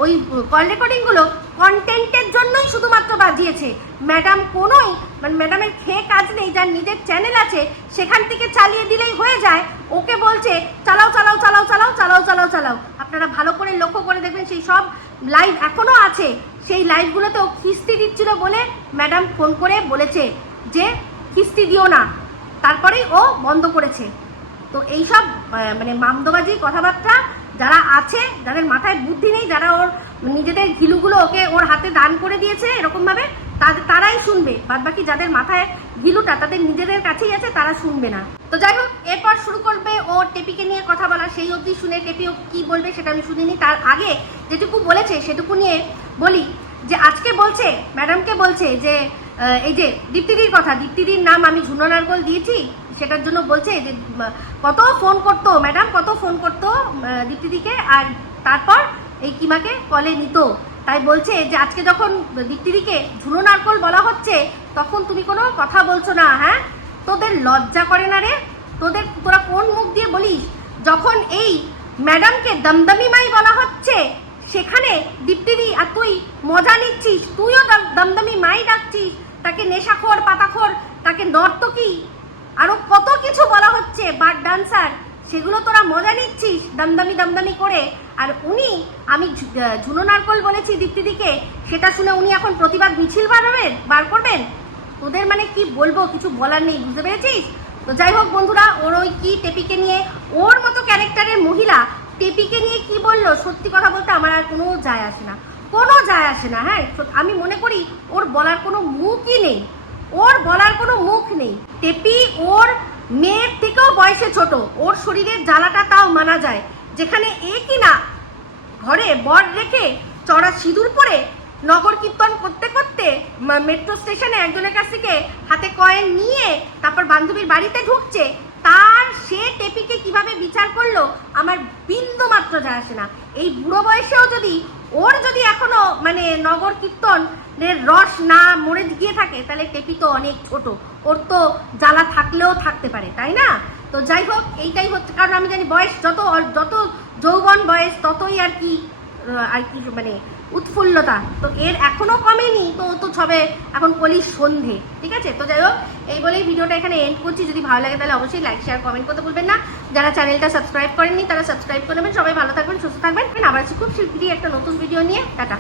ওই কল রেকর্ডিংগুলো কন্টেন্টের জন্যই শুধুমাত্র বাজিয়েছে। ম্যাডাম কোনোই মানে ম্যাডামের খেয়ে কাজ নেই, যার নিজের চ্যানেল আছে সেখান থেকে চালিয়ে দিলেই হয়ে যায়। ওকে বলছে চালাও চালাও চালাও চালাও চালাও চালাও চালাও। আপনারা ভালো করে লক্ষ্য করে দেখবেন সেই সব লাইভ এখনো আছে, সেই লাইভগুলোতে ও খিস্তি দিচ্ছিল বলে ম্যাডাম ফোন করে বলেছে যে খিস্তি দিও না, তারপরেই ও বন্ধ করেছে। তো এইসব মানে মামদোবাজি কথাবার্তা যারা আছে, যাদের মাথায় বুদ্ধি নেই, যারা ওর নিজেদের ঘিলুগুলো ওকে ওর হাতে দান করে দিয়েছে এরকমভাবে, তারাই শুনবে। বাদ বাকি যাদের মাথায় ঘিলুটা তাদের নিজেদের কাছেই আছে, তারা শুনবে না। তো যাই হোক, এরপর শুরু করবে ও টেপিকে নিয়ে কথা বলা। সেই অবধি শুনে টেপিও কি বলবে সেটা আমি শুনিনি। তার আগে যেটুকু বলেছে সেটুকু নিয়ে বলি যে আজকে বলছে ম্যাডামকে বলছে যে এই যে দীপ্তিদির কথা, দীপ্তিদির নাম আমি ঝুনো নারকল দিয়েছি, সেটার জন্য বলছে যে কত ফোন করতো ম্যাডাম, কত ফোন করতো দীপ্তিদিকে, আর তারপর এই কিমাকে কলে নিত। তাই বলছে যে আজকে যখন দীপ্তিদিকে ঝুনো নারকল বলা হচ্ছে তখন তুমি কোনো কথা বলছো না। হ্যাঁ, তোদের লজ্জা করে না রে? তোরা কোন মুখ দিয়ে বলিস? যখন এই ম্যাডামকে দমদমি মাই বলা হচ্ছে সেখানে দীপ্তিদি আর তুই মজা নিচ্ছিস, তুইও দমদমি মাই ডাকছিস, তাকে নেশাখোর, পাতাখোর, তাকে নর্তকী, আরো কত কিছু বলা হচ্ছে, বার ডান্সার, সেগুলো তোরা মজা নিচ্ছিস দমদমি দমদমি করে। আর উনি আমি ঝুনো নারকল বলেছি দীপ্তিদিকে, সেটা শুনে উনি এখন প্রতিবাদ মিছিল বার করবেন। তোদের মানে কি বলবো, কিছু বলার নেই, বুঝতে পেরেছিস? তো যাই হোক বন্ধুরা, ওর ওই কি টেপিকে নিয়ে, ওর মতো ক্যারেক্টারের মহিলা টেপিকে নিয়ে কি বললো, সত্যি কথা বলতে আমার আর কোনো যায় আসে না, কোনো যায় আসে না। হ্যাঁ, আমি মনে করি ওর বলার কোনো মুখই নেই, ওর বলার কোনো মুখ নেই। টেপি ওর মেয়ের থেকেও বয়সে ছোট, ওর শরীরের জ্বালাটা তাও মানা যায়। যেখানে এ কিনা ঘরে বর রেখে চড়া সিঁদুর পরে নগর কীর্তন করতে করতে মেট্রো স্টেশনে একজনের কাছ থেকে হাতে কয়েন নিয়ে তারপর বান্ধবীর বাড়িতে ঢুকছে, তার সে টেপিকে কিভাবে বিচার করলো আমার বিন্দু মাত্র যায় আসে না। এই বুড়ো বয়সেও ওর যদি এখনো মানে নগর কীর্তনের রস না মরে গিয়ে থাকে, তাহলে টেপি তো অনেক ছোট, ওর তো জ্বালা থাকলেও থাকতে পারে, তাই না? তো যাই হোক, এইটাই হচ্ছে, কারণ আমি জানি বয়স যত যৌবন বয়স ততই আর কি মানে উৎফুল্লতা, তো এর এখনো কমেনি, তো ও তো ছবে এখন কলির সন্ধে। ঠিক আছে, তো যাই হোক, এই বলেই ভিডিওটা এখানে এন্ড করছি। যদি ভালো লাগে তাহলে অবশ্যই লাইক শেয়ার কমেন্ট করতে ভুলবেন না। যারা চ্যানেলটা সাবস্ক্রাইব করেননি তারা সাবস্ক্রাইব করে নেবেন। সবাই ভালো থাকবেন, সুস্থ থাকবেন। আবার খুব শীঘ্রই একটা নতুন ভিডিও নিয়ে, টাটা।